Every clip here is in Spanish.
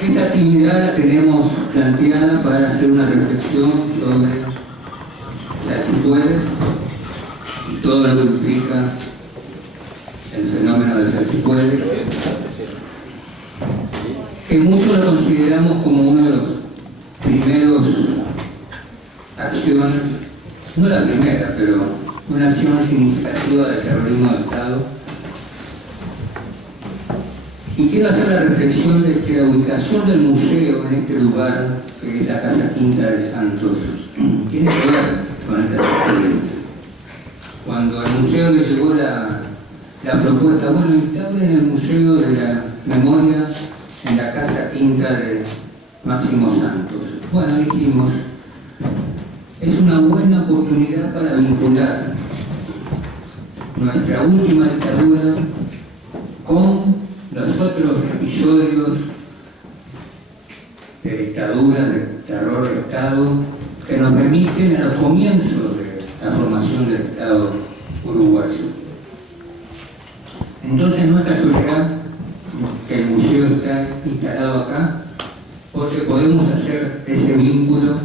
Esta actividad la tenemos planteada para hacer una reflexión sobre las cipuedes y todo lo que implica el fenómeno de las cipuedes, que muchos lo consideramos como uno de los primeros acciones, no la primera, pero una acción significativa del terrorismo de Estado. Y quiero hacer la reflexión de que la ubicación del museo en este lugar, que es la Casa Quinta de Santos, tiene que ver con estas historias. Cuando al museo le llegó la propuesta, bueno, instauren en el Museo de la Memoria en la Casa Quinta de Máximo Santos. Bueno, dijimos, es una buena oportunidad para vincular nuestra última dictadura con los otros episodios de dictadura, de terror de Estado, que nos remiten a los comienzos de la formación del Estado uruguayo. Entonces no es casualidad que el museo está instalado acá, porque podemos hacer ese vínculo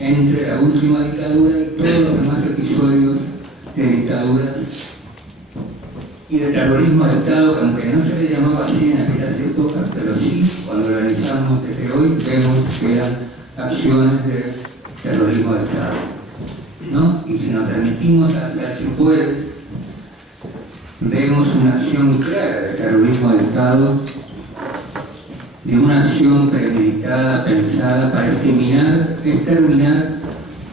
entre la última dictadura y todos los demás episodios de dictaduras y de terrorismo de Estado, que aunque no se le llamaba así en aquellas épocas, pero sí, cuando lo analizamos desde hoy, vemos que eran acciones de terrorismo de Estado, ¿no? Y si nos remitimos a las cipuedes, vemos una acción clara de terrorismo de Estado, de una acción premeditada, pensada para exterminar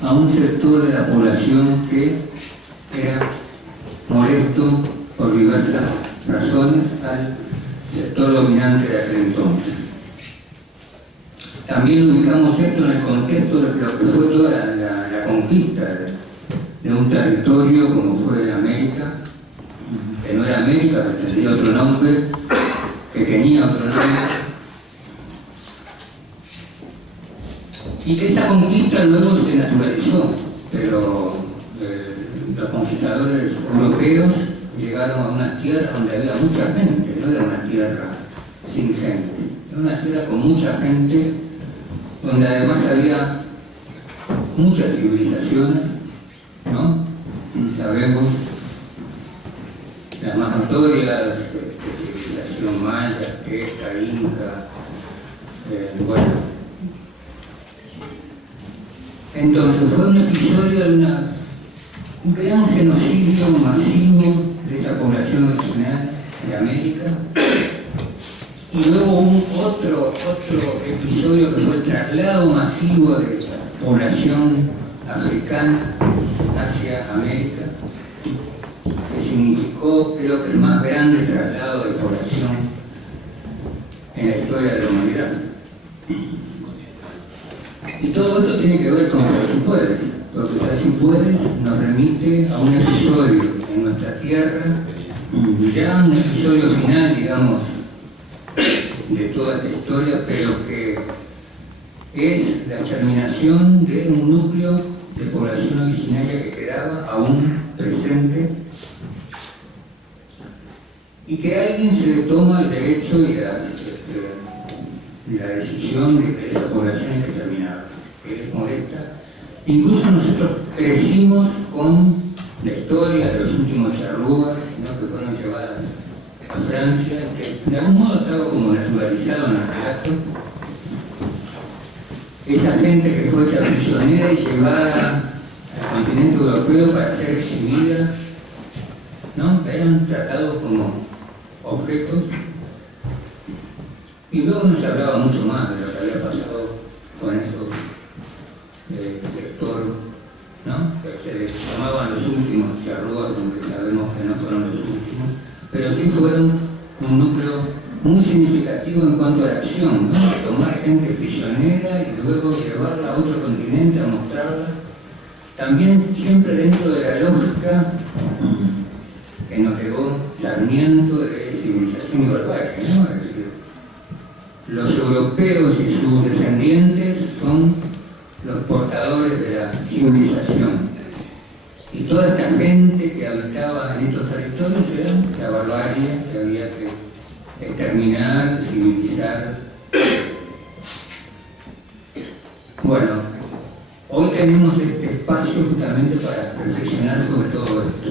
a un sector de la población que era molesto por diversas razones al sector dominante de aquel entonces. También ubicamos esto en el contexto de lo que fue toda la conquista de un territorio como fue América, que no era América, que tenía otro nombre, que tenía otro nombre, y que esa conquista luego se naturalizó, pero los conquistadores europeos llegaron a una tierra donde había mucha gente, no era una tierra sin gente, era una tierra con mucha gente, donde además había muchas civilizaciones, ¿no? Y sabemos las más notorias, civilización maya, azteca, inca, bueno. Entonces fue un episodio de un gran genocidio masivo de esa población original de América, y luego otro episodio que fue el traslado masivo de esa población africana hacia América, que significó, creo que el más grande traslado de población en la historia de la humanidad. Y todo esto tiene que ver con Salsipuedes, porque Salsipuedes nos remite a un episodio en nuestra tierra, ya un episodio final, digamos, de toda esta historia, pero que es la exterminación de un núcleo de población originaria que quedaba aún presente, y que alguien se le toma el derecho y la decisión de que esa población hay que terminar, que es molesta. Incluso nosotros crecimos con la historia de los últimos charrúas, ¿no?, que fueron llevadas a Francia, que de algún modo estaba como naturalizado en el relato. Esa gente que fue hecha prisionera y llevada al continente europeo para ser exhibida, ¿no?, eran tratados como objetos. Y luego no se hablaba mucho más de lo que había pasado con esos sector, ¿no?, que se les llamaban los últimos charrúas, aunque sabemos que no fueron los últimos, pero sí fueron un núcleo muy significativo en cuanto a la acción, ¿no?, de tomar gente prisionera y luego llevarla a otro continente a mostrarla, también siempre dentro de la lógica que nos llevó Sarmiento de civilización y barbarie, ¿no? Es decir, los europeos y sus descendientes son los portadores de la civilización, y toda esta gente que habitaba en estos territorios eran la barbarie que había que exterminar, civilizar Bueno, hoy tenemos este espacio justamente para reflexionar sobre todo esto,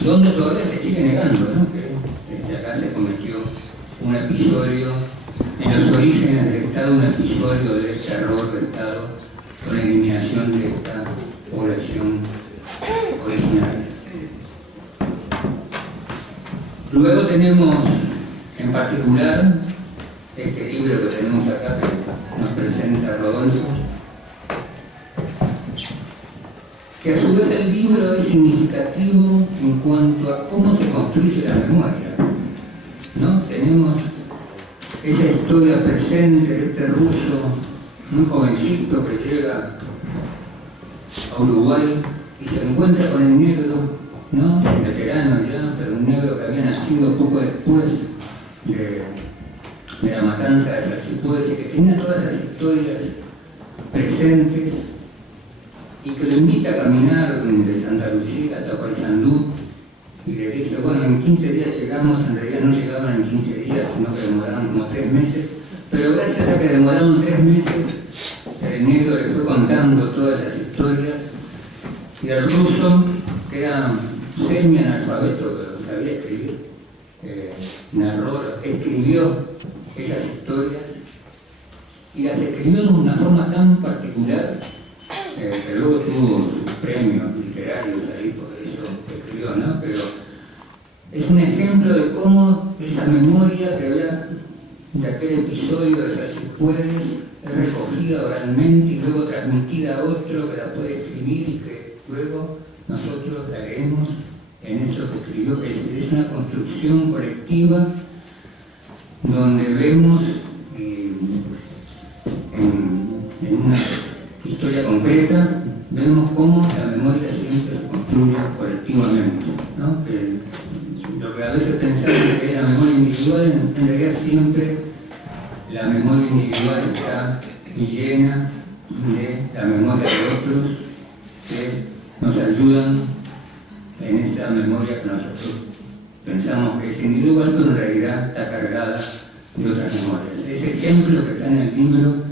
donde todavía se sigue negando, ¿no? Que acá se cometió un episodio, en los orígenes del Estado, un episodio de terror de Estado con la eliminación de esta población originaria. Luego tenemos en particular este libro que tenemos acá que nos presenta Rodolfo, que a su vez el libro es significativo en cuanto a cómo se construye la memoria, ¿no? Tenemos esa historia presente de este ruso muy jovencito que llega a Uruguay y se encuentra con el negro, ¿no? Veterano ya, pero un negro que había nacido poco después de la matanza de Salsipuedes y que tenía todas esas historias presentes y que lo invita a caminar de Santa Lucía hasta Paysandú y le dice, bueno, en 15 días llegamos, en realidad no llegaban en 15 días, sino que demoraron como 3 meses, pero gracias a que demoraron 3 meses, el negro le fue contando todas esas historias y el ruso, que era semi-analfabeto, pero sabía escribir, escribió esas historias y las escribió de una forma tan particular que luego tuvo sus premios literarios ahí por eso que escribió, ¿no? Pero es un ejemplo de cómo esa memoria que había de aquel episodio de Salsipuedes es recogida oralmente y luego transmitida a otro que la puede escribir y que luego nosotros la leemos en eso que escribió, que es una construcción colectiva donde vemos en una historia concreta, vemos cómo la memoria siempre se construye colectivamente, ¿no? Lo que a veces pensamos que es la memoria individual, en realidad siempre la memoria individual está llena de la memoria de otros que nos ayudan en esa memoria que nosotros pensamos que es individual, pero en realidad está cargada de otras memorias. Ese ejemplo que está en el libro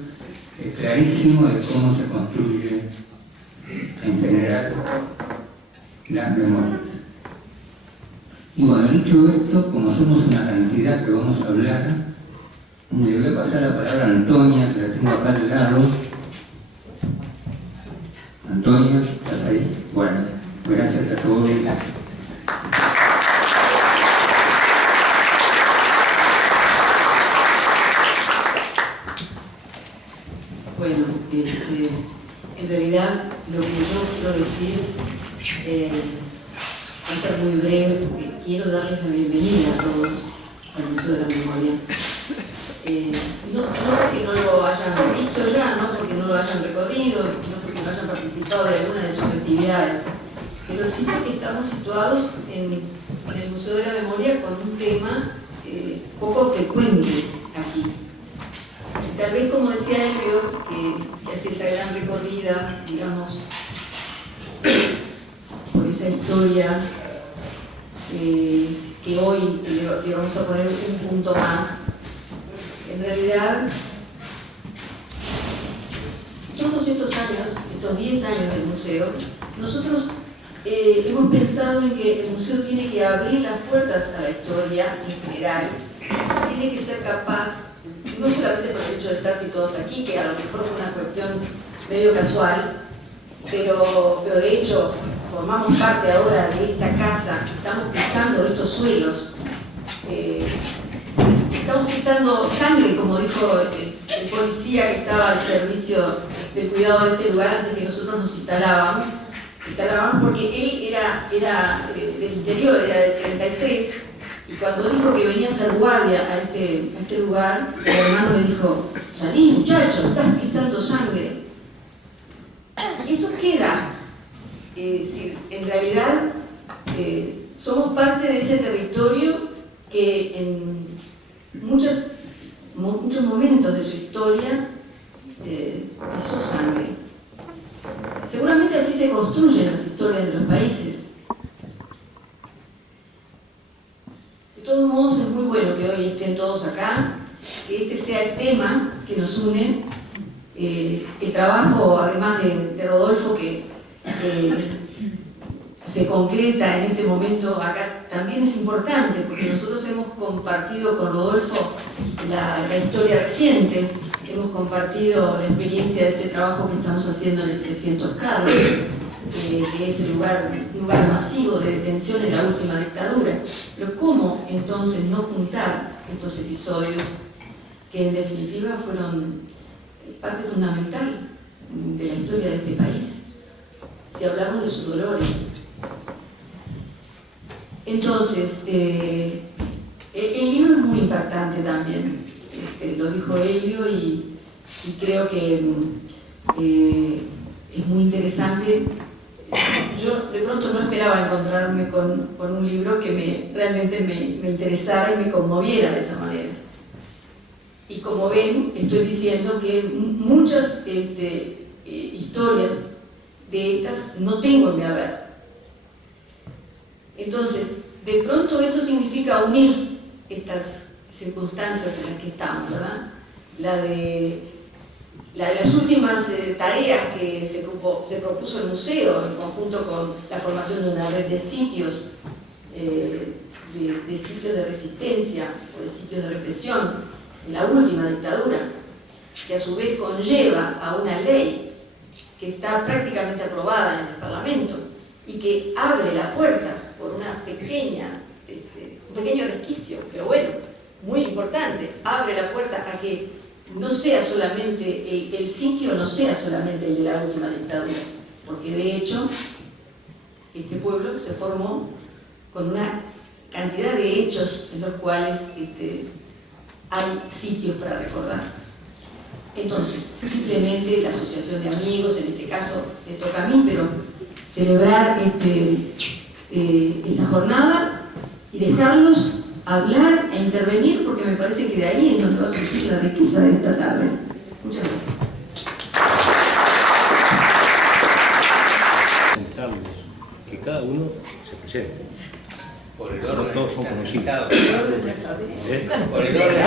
es clarísimo de cómo se construye en general las memorias. Y bueno, dicho esto, como somos una cantidad que vamos a hablar, le voy a pasar la palabra a Antonia, que la tengo acá al lado. Antonia, ¿estás ahí? Bueno, gracias a todos. Bueno, en realidad lo que yo quiero decir va a ser muy breve porque quiero darles la bienvenida a todos al Museo de la Memoria. No porque no lo hayan visto ya, no porque no lo hayan recorrido, no porque no hayan participado de alguna de sus actividades, pero sí porque estamos situados en el Museo de la Memoria con un tema poco frecuente aquí. Tal vez, como decía Elvio, que hace esa gran recorrida, digamos, por esa historia, que hoy le vamos a poner un punto más. En realidad, todos estos años, estos 10 años del museo, nosotros hemos pensado en que el museo tiene que abrir las puertas a la historia en general, tiene que ser capaz, no solamente por el hecho de estar situados aquí, que a lo mejor fue una cuestión medio casual, pero de hecho formamos parte ahora de esta casa, estamos pisando estos suelos, estamos pisando sangre, como dijo el policía que estaba al servicio del cuidado de este lugar antes que nosotros nos instalábamos porque él era del interior, era del 33, y cuando dijo que venía a hacer guardia a este lugar, el hermano le dijo: salí muchacho, estás pisando sangre. Y eso queda, es decir, en realidad somos parte de ese territorio que en muchos momentos de su historia pisó sangre. Seguramente así se construyen las historias de los países. De todos modos, es muy bueno que hoy estén todos acá, que este sea el tema que nos une, el trabajo, además de Rodolfo, que se concreta en este momento acá, también es importante, porque nosotros hemos compartido con Rodolfo la historia reciente, hemos compartido la experiencia de este trabajo que estamos haciendo en el 300 Carlos, que es el lugar masivo de detención en la última dictadura. Pero ¿cómo entonces no juntar estos episodios que en definitiva fueron parte fundamental de la historia de este país, si hablamos de sus dolores? Entonces, el libro es muy impactante también, lo dijo Elvio, y creo que es muy interesante. Yo de pronto no esperaba encontrarme con un libro que realmente me interesara y me conmoviera de esa manera. Y como ven, estoy diciendo que muchas historias de estas no tengo en mi haber. Entonces, de pronto esto significa unir estas circunstancias en las que estamos, ¿verdad? La de las últimas tareas que se propuso el museo, en conjunto con la formación de una red de sitios, de sitios de resistencia o de sitios de represión, en la última dictadura, que a su vez conlleva a una ley que está prácticamente aprobada en el Parlamento y que abre la puerta por un pequeño resquicio, pero bueno, muy importante, abre la puerta a que no sea solamente el sitio, no sea solamente el de la última dictadura, porque de hecho este pueblo se formó con una cantidad de hechos en los cuales hay sitios para recordar. Entonces, simplemente la asociación de amigos, en este caso me toca a mí, pero celebrar esta jornada y dejarlos hablar e intervenir, porque me parece que de ahí es donde va a surgir la riqueza de esta tarde. Muchas gracias. Que cada uno se presente. Por el orden todos son conocidos. Por el orden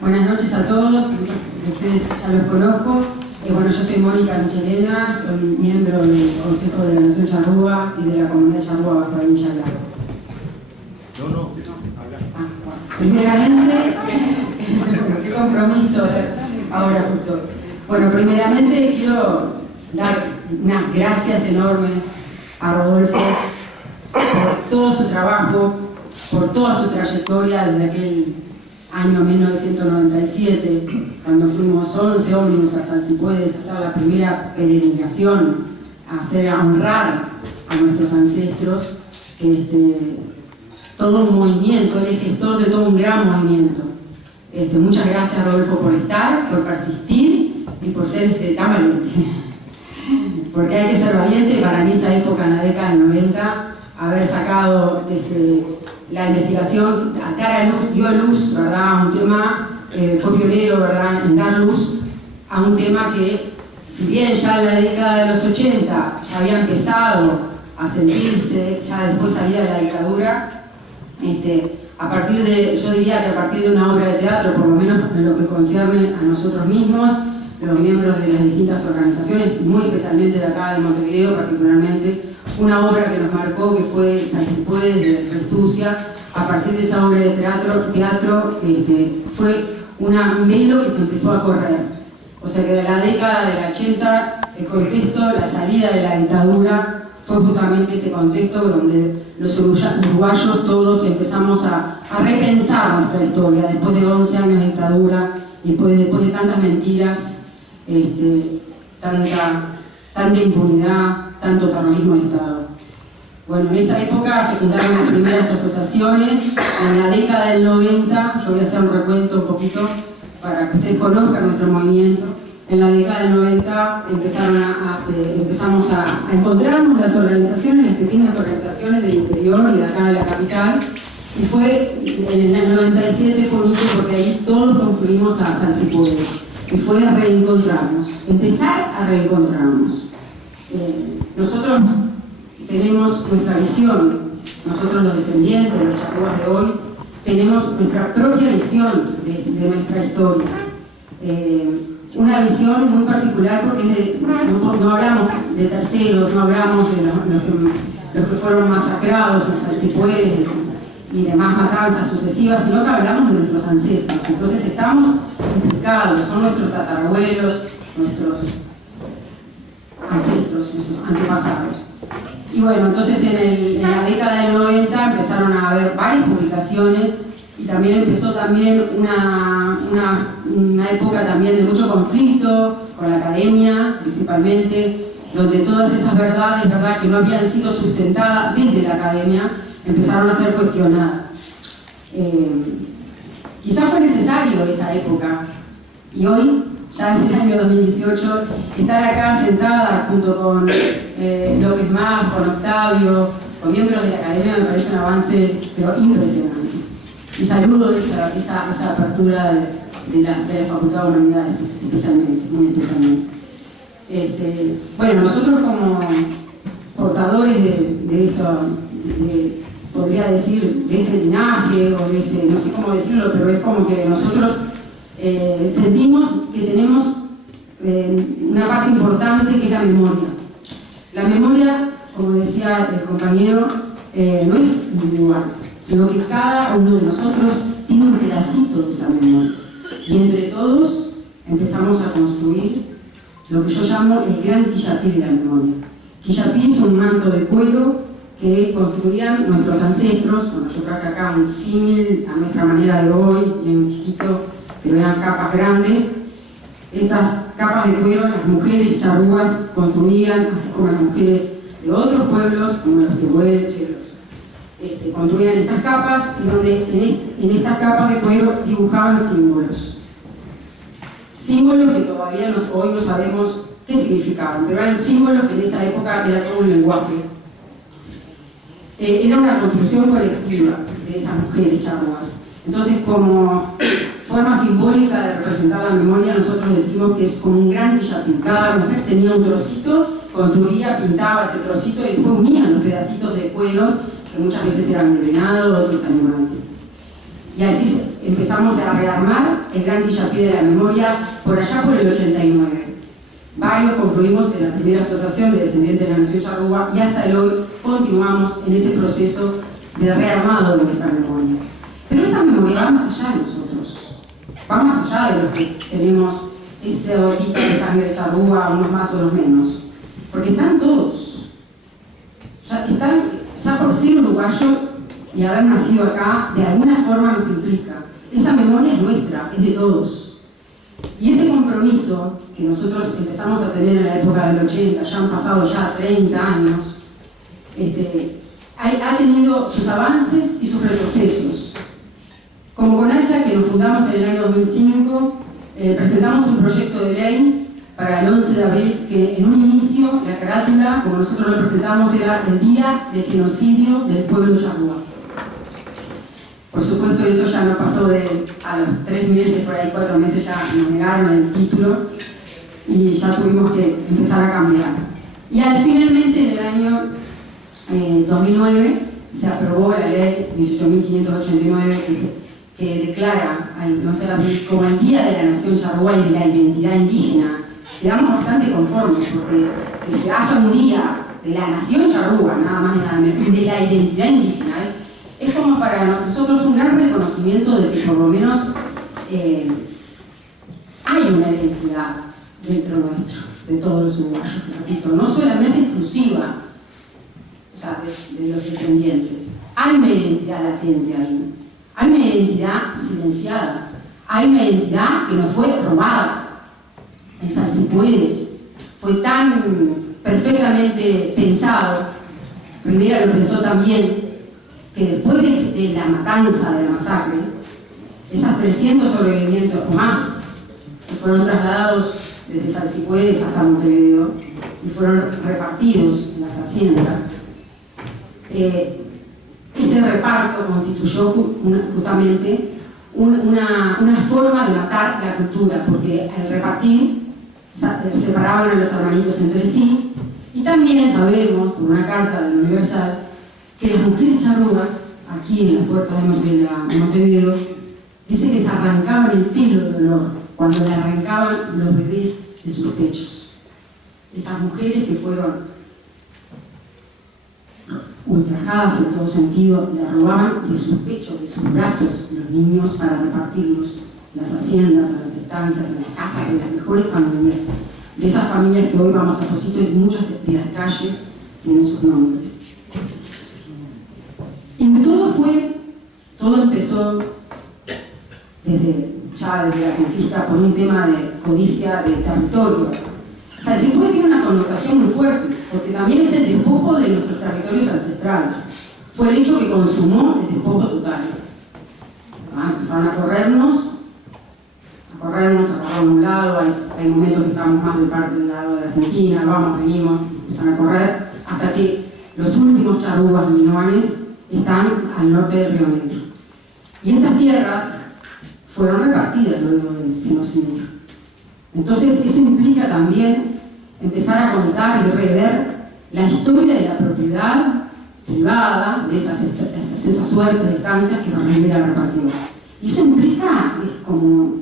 Buenas noches a todos, ustedes ya los conozco. Bueno, yo soy Mónica Michelena, soy miembro del Consejo de la Nación Charrúa y de la Comunidad Charrúa Bajo de Villa Lago. Primeramente, qué compromiso ahora justo. Bueno, primeramente quiero dar unas gracias enormes a Rodolfo por todo su trabajo, por toda su trayectoria desde aquel año 1997, cuando fuimos 11 ómnibus a San Cipuedes a hacer la primera peregrinación, a honrar a nuestros ancestros, todo un movimiento, él es gestor de todo un gran movimiento. Muchas gracias, Rodolfo, por estar, por persistir y por ser tan valiente. Porque hay que ser valiente. Para mí esa época, en la década del 90, haber sacado la investigación, dio luz, ¿verdad?, a un tema, fue pionero, ¿verdad?, en dar luz a un tema que, si bien ya en la década de los 80 ya había empezado a sentirse, ya después salía de la dictadura, yo diría que a partir de una obra de teatro, por lo menos en lo que concierne a nosotros mismos, los miembros de las distintas organizaciones, muy especialmente de acá de Montevideo particularmente, una obra que nos marcó, que fue San Cipuedes de Restucia. A partir de esa obra de teatro fue un velo que se empezó a correr. O sea que de la década del 80, el contexto, la salida de la dictadura, fue justamente ese contexto donde los uruguayos todos empezamos a repensar nuestra historia, después de 11 años de dictadura, después de tantas mentiras, tanta impunidad, tanto terrorismo de Estado. Bueno, en esa época se fundaron las primeras asociaciones. En la década del 90, yo voy a hacer un recuento un poquito para que ustedes conozcan nuestro movimiento. En la década del 90 empezamos a encontrarnos las organizaciones, las pequeñas organizaciones del interior y de acá de la capital. Y fue en el 97 fue un hito, porque ahí todos confluimos a San Cipuedes. Y fue reencontrarnos, empezar a reencontrarnos. Nosotros tenemos nuestra visión nosotros los descendientes de los charrúas de hoy, tenemos nuestra propia visión de nuestra historia. Una visión muy particular porque no hablamos de terceros, no hablamos de los que fueron masacrados en Salsipuedes y demás matanzas sucesivas, sino que hablamos de nuestros ancestros. Entonces estamos implicados, son nuestros tatarabuelos, nuestros ancestros, nuestros antepasados. Y bueno, entonces en la década del 90 empezaron a haber varias publicaciones y también empezó también una época también de mucho conflicto con la academia, principalmente, donde todas esas verdades, ¿verdad?, que no habían sido sustentadas desde la academia, empezaron a ser cuestionadas. Quizás fue necesario esa época, y hoy, ya en el año 2018, estar acá sentada junto con López Más, con Octavio, con miembros de la academia, me parece un avance pero impresionante. Y saludo esa apertura de la Facultad de Humanidades, especialmente, muy especialmente. Bueno, nosotros como portadores de eso, podría decir, de ese linaje, o de ese, no sé cómo decirlo, pero es como que nosotros sentimos que tenemos una parte importante que es la memoria. La memoria, como decía el compañero, no es individual, sino que cada uno de nosotros tiene un pedacito de esa memoria. Y entre todos empezamos a construir lo que yo llamo el gran quillapí de la memoria. Quillapí es un manto de cuero que construían nuestros ancestros. Bueno, yo traje acá un símil a nuestra manera de hoy, bien chiquito, pero eran capas grandes. Estas capas de cuero las mujeres charrúas construían, así como las mujeres de otros pueblos, como los tehuelches, construían estas capas, donde en estas capas de cuero dibujaban símbolos. Símbolos que todavía hoy no sabemos qué significaban, pero eran símbolos que en esa época era todo un lenguaje. Era una construcción colectiva de esas mujeres charrúas. Entonces, como forma simbólica de representar la memoria, nosotros decimos que es como un gran quillapí. Cada mujer tenía un trocito, construía, pintaba ese trocito y después unían los pedacitos de cueros que muchas veces eran de venado o otros animales. Y así empezamos a rearmar el gran quillapí de la memoria por allá por el 89. Varios confluimos en la primera asociación de descendientes de la nación charrúa y hasta el hoy continuamos en ese proceso de rearmado de nuestra memoria. Pero esa memoria va más allá de nosotros, va más allá de los que tenemos ese gotita de sangre charrúa, unos más o unos menos, porque están todos. Ya por ser uruguayo y haber nacido acá, de alguna forma nos implica. Esa memoria es nuestra, es de todos. Y ese compromiso que nosotros empezamos a tener en la época del 80, ya han pasado ya 30 años, ha tenido sus avances y sus retrocesos. Como CONACHA, que nos fundamos en el año 2005, presentamos un proyecto de ley para el 11 de abril, que en un inicio la carátula, como nosotros lo presentamos, era el Día del Genocidio del Pueblo Charrúa. Por supuesto, eso ya no pasó a los 3 meses, por ahí 4 meses ya nos negaron el título y ya tuvimos que empezar a cambiar. Y finalmente en el año 2009 se aprobó la ley 18.589 que declara al 11 de abril como el Día de la Nación Charrúa y de la Identidad Indígena. Quedamos bastante conformes porque que se haya un día de la Nación Charrúa, nada más y nada menos, y de la identidad indígena, es como para nosotros un gran reconocimiento de que por lo menos hay una identidad dentro nuestro, de todos los uruguayos, repito, no es exclusiva, o sea, de los descendientes. Hay una identidad latente ahí, hay una identidad silenciada, hay una identidad que nos fue robada. En Salsipuedes fue tan perfectamente pensado, primero lo pensó también, que después de la matanza, de la masacre, esas 300 sobrevivientes o más, que fueron trasladados desde Salsipuedes hasta Montevideo y fueron repartidos en las haciendas, ese reparto constituyó justamente una forma de matar la cultura, porque al repartir separaban a los hermanitos entre sí, y también sabemos, por una carta del Universal, que las mujeres charrúas, aquí en las puertas de Montevideo, dice que se arrancaban el pelo de dolor cuando le arrancaban los bebés de sus pechos. Esas mujeres que fueron ultrajadas en todo sentido, le robaban de sus pechos, de sus brazos, los niños para repartirlos en las haciendas, en las estancias, en las casas de las mejores familias, de esas familias que hoy vamos a Pocito y muchas de las calles tienen sus nombres. Y todo empezó desde la conquista por un tema de codicia de territorio. O sea, el Cienfuegos tiene una connotación muy fuerte, porque también es el despojo de nuestros territorios ancestrales. Fue el hecho que consumó el despojo total. Empezaron a corrernos a un lado, hay momentos que estamos más del lado de la Argentina, vamos, venimos, empiezan a correr, hasta que los últimos charrúas minoanes están al norte del Río Negro. Y esas tierras fueron repartidas luego del genocidio. Entonces eso implica también empezar a contar y rever la historia de la propiedad privada de esas suertes de estancias que nos Rivera repartió. Y eso implica como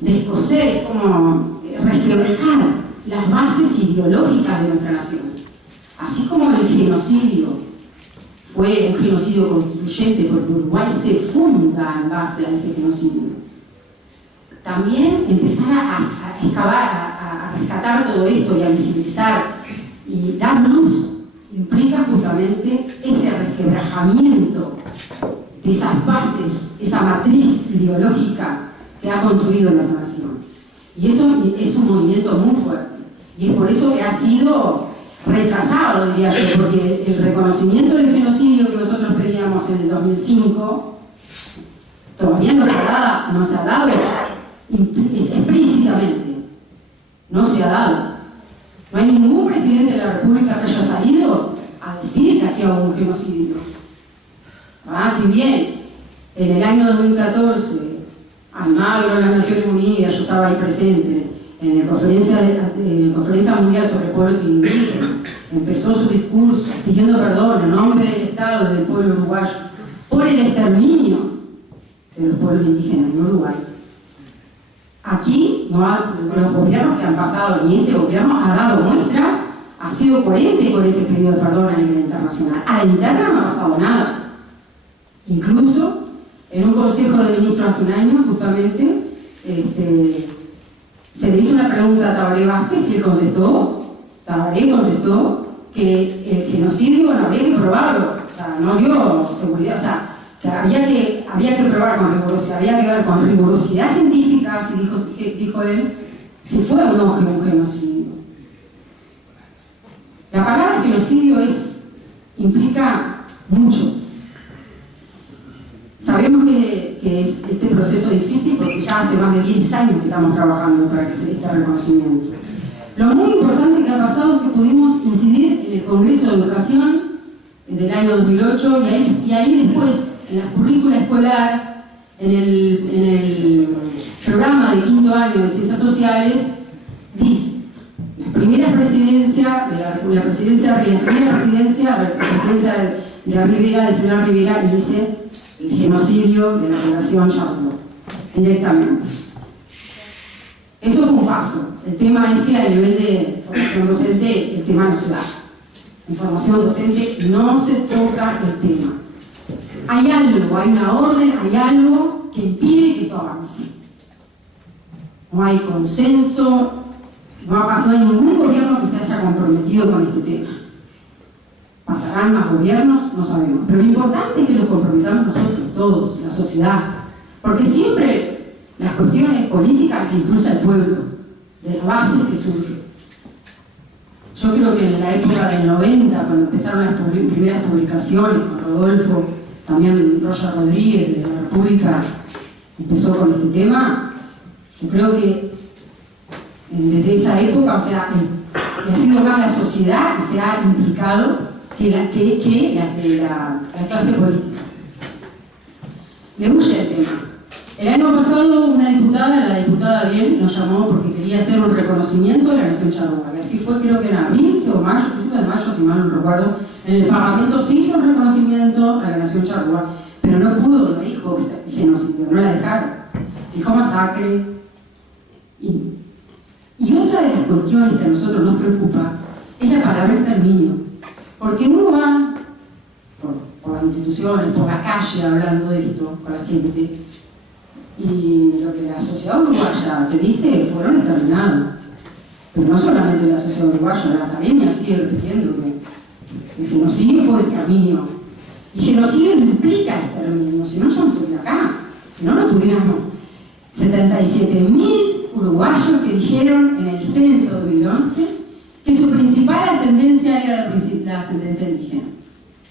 descoser, es como resquebrajar las bases ideológicas de nuestra nación. Así como el genocidio fue un genocidio constituyente porque Uruguay se funda en base a ese genocidio, también empezar a excavar, a rescatar todo esto y a visibilizar y dar luz implica justamente ese resquebrajamiento de esas bases, esa matriz ideológica que ha construido nuestra nación. Y eso es un movimiento muy fuerte. Y es por eso que ha sido retrasado, diría yo, porque el reconocimiento del genocidio que nosotros pedíamos en el 2005 todavía no se ha dado explícitamente. No se ha dado. No hay ningún presidente de la República que haya salido a decir que aquí hubo un genocidio. Si bien en el año 2014 Almagro en las Naciones Unidas, yo estaba ahí presente en la Conferencia Mundial sobre Pueblos Indígenas, empezó su discurso pidiendo perdón en nombre del Estado y del pueblo uruguayo por el exterminio de los pueblos indígenas en Uruguay. Aquí los gobiernos que han pasado y este gobierno ha dado muestras, ha sido coherente con ese pedido de perdón a nivel internacional. A la interna no ha pasado nada. Incluso en un consejo de ministros hace un año, justamente, se le hizo una pregunta a Tabaré Vázquez y él contestó, Tabaré contestó que el genocidio no habría que probarlo, o sea, no dio seguridad, o sea, que había que probar con rigurosidad, había que ver con rigurosidad científica, si dijo él, si fue o no un genocidio. La palabra genocidio implica mucho. Sabemos que es este proceso difícil porque ya hace más de 10 años que estamos trabajando para que se dé este reconocimiento. Lo muy importante que ha pasado es que pudimos incidir en el Congreso de Educación del año 2008 y ahí después, en la currícula escolar, en el programa de quinto año de Ciencias Sociales, dice, la primera presidencia de Rivera, de General Rivera, y dice el genocidio de la población charrúa, directamente. Eso fue un paso. El tema es que a nivel de formación docente, el tema no se da. En formación docente no se toca el tema. Hay algo, hay una orden, hay algo que impide que esto avance. No hay consenso, no hay ningún gobierno que se haya comprometido con este tema. ¿Pasarán más gobiernos? No sabemos. Pero lo importante es que lo comprometamos nosotros, todos, la sociedad. Porque siempre las cuestiones políticas las impulsa el pueblo, de la base que surge. Yo creo que en la época del 90, cuando empezaron las primeras publicaciones con Rodolfo, también Roger Rodríguez de la República empezó con este tema, yo creo que desde esa época, o sea, ha sido más la sociedad que se ha implicado que la clase política. Le huye el tema. El año pasado una diputada, la diputada Bien, nos llamó porque quería hacer un reconocimiento de la Nación Charrúa. Y así fue, creo que en abril o mayo, principio de mayo, si mal no recuerdo, en el Parlamento se hizo un reconocimiento a la Nación Charrúa, pero no pudo, no dijo genocidio, no la dejaron. Dijo masacre. Y otra de las cuestiones que a nosotros nos preocupa es la palabra exterminio. Porque uno va por las instituciones, por la calle hablando de esto con la gente, y lo que la sociedad uruguaya te dice, fueron exterminados. Pero no solamente la sociedad uruguaya, la academia sigue repitiendo que el genocidio fue exterminio. Y genocidio no implica exterminio, si no yo no estuviera acá, si no tuviéramos 77.000 uruguayos que dijeron en el censo de 2011 que su principal ascendencia era la ascendencia indígena.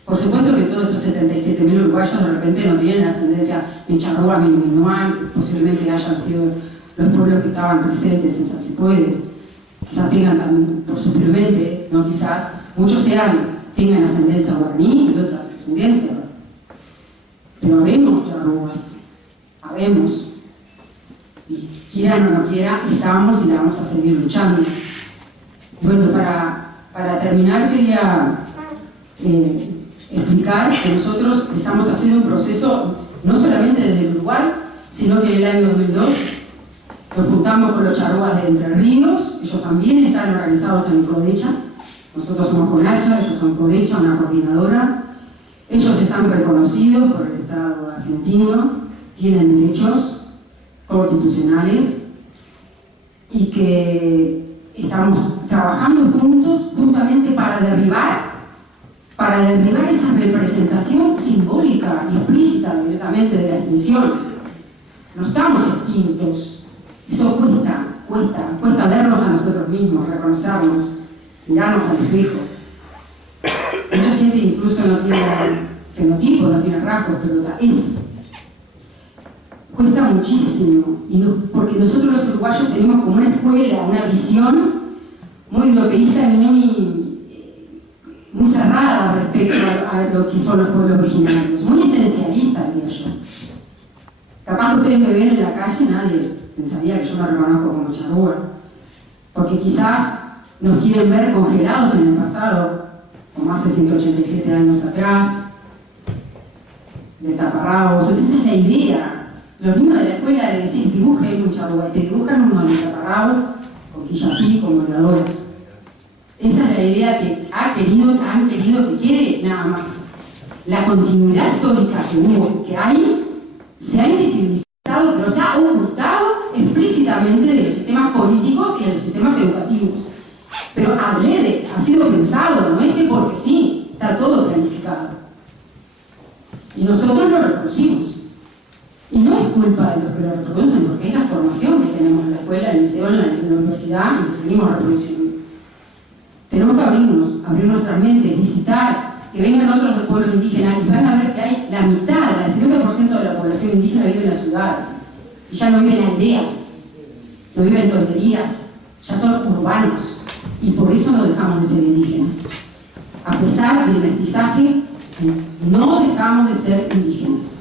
Por supuesto que todos esos 77.000 uruguayos de repente no tienen ascendencia en Charrúa, ni Minuay, posiblemente hayan sido los pueblos que estaban presentes en Sacipuedes. Quizás tengan también, posiblemente, no quizás, muchos tengan ascendencia guaraní y otras ascendencias. Pero habemos charrúas, habemos. Y quieran o no quieran, estamos y la vamos a seguir luchando. Bueno, para terminar quería explicar que nosotros estamos haciendo un proceso no solamente desde el Uruguay, sino que en el año 2002 nos juntamos con los charrúas de Entre Ríos, ellos también están organizados en el CODECHA, nosotros somos CONACHA, ellos son CODECHA, una coordinadora, ellos están reconocidos por el Estado argentino, tienen derechos constitucionales y que estamos trabajando juntos justamente para derribar esa representación simbólica y explícita directamente de la extinción. No estamos extintos. Eso cuesta vernos a nosotros mismos, reconocernos, mirarnos al espejo. Mucha gente incluso no tiene fenotipo, no tiene rasgos, pero cuesta muchísimo, porque nosotros los uruguayos tenemos como una escuela, una visión muy europeísta y muy cerrada respecto a lo que son los pueblos originarios, muy esencialista, diría yo. Capaz que ustedes me ven en la calle, nadie pensaría que yo me reconozco como charrúa, porque quizás nos quieren ver congelados en el pasado, como hace 187 años atrás, de taparrabos. Esa es la idea. Los niños de la escuela le decían, dibujen un charrúa, y te dibujan uno de taparrabos, con quillapí, con voladores. Esa es la idea que han querido que quede nada más. La continuidad histórica que hubo, que hay, se ha invisibilizado, pero se ha ocultado explícitamente de los sistemas políticos y de los sistemas educativos. Pero adrede, ha sido pensado, no es que porque sí, está todo planificado. Y nosotros lo reconocimos. Y no es culpa de los que lo reproducen, porque es la formación que tenemos en la escuela, en el liceo, en la universidad, y lo seguimos reproduciendo. Tenemos que abrir nuestras mentes, visitar, que vengan otros de pueblos indígenas y van a ver que hay la mitad, el 50% de la población indígena vive en las ciudades. Y ya no viven en aldeas, no viven en tonterías, ya son urbanos. Y por eso no dejamos de ser indígenas. A pesar del mestizaje, no dejamos de ser indígenas.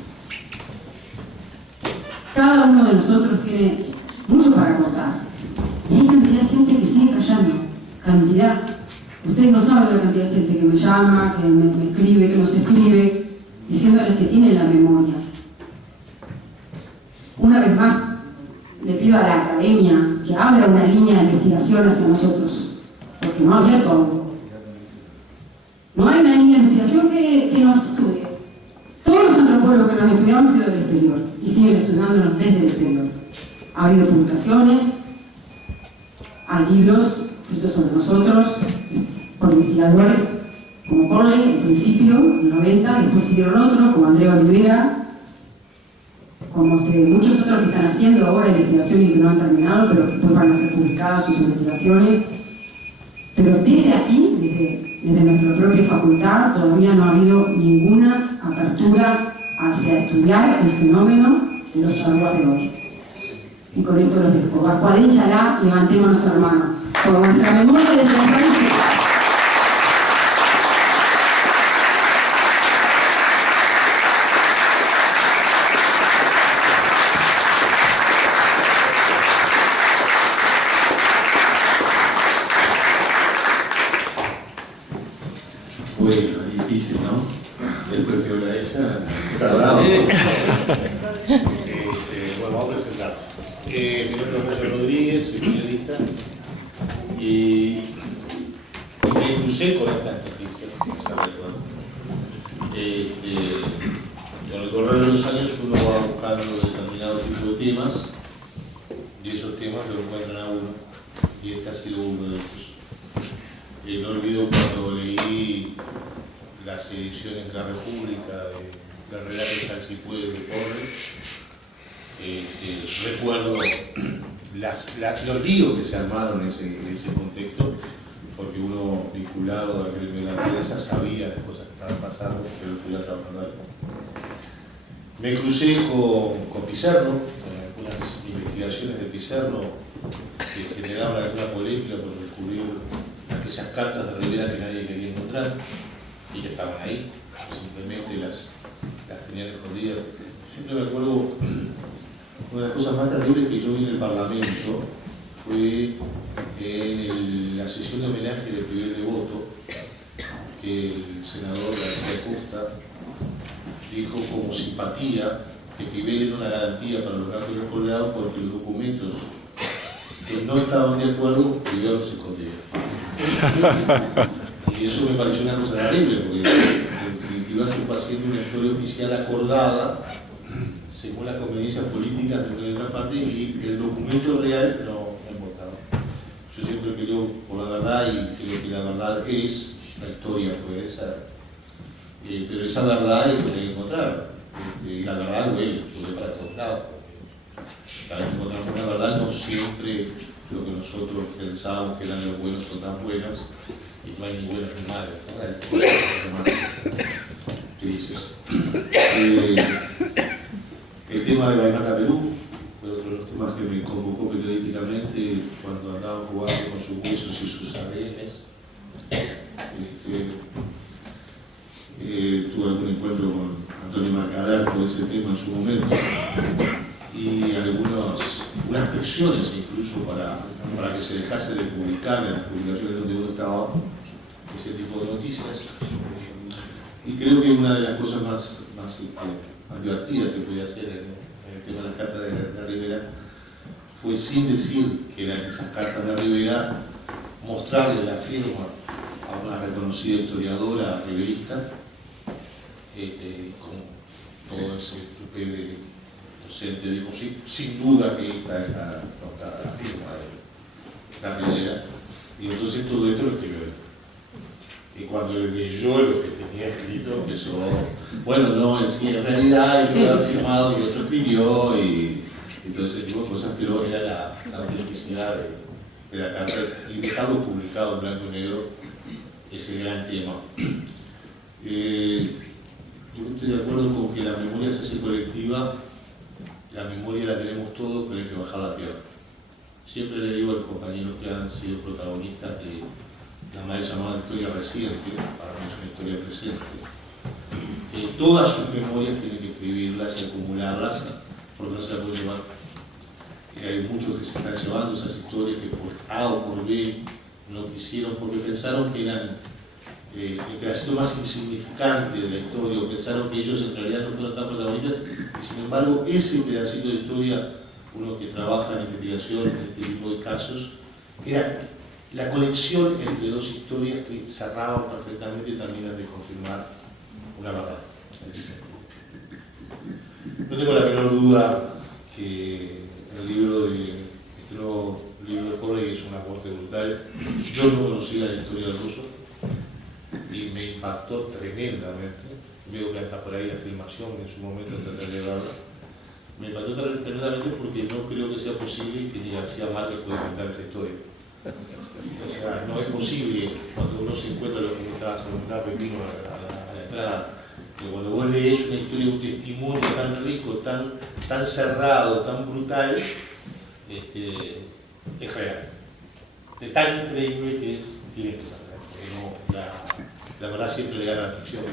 Cada uno de nosotros tiene mucho para contar. Y hay cantidad de gente que sigue callando. Cantidad. Ustedes no saben la cantidad de gente que me llama, que me escribe, que nos escribe, diciéndoles que tienen la memoria. Una vez más, le pido a la academia que abra una línea de investigación hacia nosotros, porque no ha abierto aún. No hay una línea de investigación que nos estudie. Todos los antropólogos que nos estudiamos han sido del exterior y siguen estudiándonos desde el exterior. Ha habido publicaciones, hay libros escritos sobre nosotros, por investigadores como Corley, al principio, en el 90, después siguieron otros, como Andrea Olivera, como muchos otros que están haciendo ahora investigaciones que no han terminado, pero que después van a ser publicadas sus investigaciones. Pero desde aquí, desde nuestra propia facultad, todavía no ha habido ninguna apertura hacia estudiar el fenómeno de los charrúas de hoy. Y con esto los dejo. Guascuadén Chalá, levantémonos hermanos. Por nuestra memoria de nuestros países. Bueno, es difícil, ¿no? Después que habla ella, está bravo. Bueno, vamos a presentar. Mi nombre es José Rodríguez, soy periodista y me crucé con esta noticia, con el correr de los años uno va buscando determinado tipo de temas y esos temas lo encuentran a uno y este ha sido uno de ellos. No olvido cuando leí las ediciones de la República de relatos al si puede de Porres, recuerdo los líos que se armaron en ese contexto, porque uno vinculado al gremio de la prensa sabía las cosas que estaban pasando, pero estuve trabajando ahí. Me crucé con Pizarro, con algunas investigaciones de Pizarro que generaban alguna polémica por descubrir aquellas cartas de Rivera que nadie quería encontrar y que estaban ahí, simplemente las tenían escondidas. Siempre me acuerdo, una de las cosas más terribles que yo vi en el Parlamento fue en la sesión de homenaje de primer devoto, que el senador García Costa dijo como simpatía que Pibel era una garantía para los gastos del Colorado porque los documentos que no estaban de acuerdo, Pibel los escondía. Y eso me pareció una cosa terrible, porque en definitiva se fue haciendo una historia oficial acordada según las conveniencias políticas de otra parte y el documento real no importaba. Yo siempre peleo por la verdad y creo que la verdad es, la historia puede ser, pero esa verdad es lo que hay que encontrar. Y la verdad duele para todos lados. Cada vez que encontramos una verdad no siempre lo que nosotros pensábamos que eran los buenos son tan buenos y no hay ni buenos ni malos, ¿no? Hay cosas crisis. El tema de Baimaka Perú fue otro de los temas que me convocó periodísticamente cuando andaban jugando con sus huesos y sus ADNs. Tuve algún encuentro con Antonio Mercader por ese tema en su momento y unas presiones incluso para que se dejase de publicar en las publicaciones donde uno estaba ese tipo de noticias. Y creo que una de las cosas más divertidas que podía hacer en el tema de las cartas de Rivera fue, sin decir que eran esas cartas de Rivera, mostrarle la firma a una reconocida historiadora riverista con todo ese tupé de docente, dijo, sí, sin duda que esta es la firma de la Rivera. Y entonces todo esto lo escribió él. Y cuando le leyó lo que tenía escrito, empezó, bueno, no, en realidad él lo había firmado y otro escribió y todo ese tipo de cosas, pero era la autenticidad de la carta y dejarlo publicado en blanco y negro es el gran tema. Yo estoy de acuerdo con que la memoria se hace colectiva, la memoria la tenemos todos, pero hay que bajar la tierra. Siempre le digo a los compañeros que han sido protagonistas de la mal llamada historia reciente, para mí es una historia presente. Todas sus memorias tienen que escribirlas y acumularlas, porque no se las puede llevar. Hay muchos que se están llevando esas historias que por A o por B no quisieron, porque pensaron que eran el pedacito más insignificante de la historia, o pensaron que ellos en realidad no fueron tan protagonistas, y sin embargo ese pedacito de historia, uno que trabaja en investigación en este tipo de casos, era la conexión entre dos historias que cerraban perfectamente y terminan de confirmar una verdad. No tengo la menor duda que este nuevo libro de Porres es un aporte brutal. Yo no conocía la historia del ruso y me impactó tremendamente. Veo que hasta por ahí la filmación en su momento traté de verla. Me impactó tremendamente porque no creo que sea posible que ni García Márquez pueda contar esa historia. O sea, no es posible cuando uno se encuentra lo que comentaba Pepino a la entrada, que cuando vos lees una historia, un testimonio tan rico, tan cerrado, tan brutal, es real. De tan increíble que es, tiene que ser real. Porque no, la verdad siempre le gana a la ficción.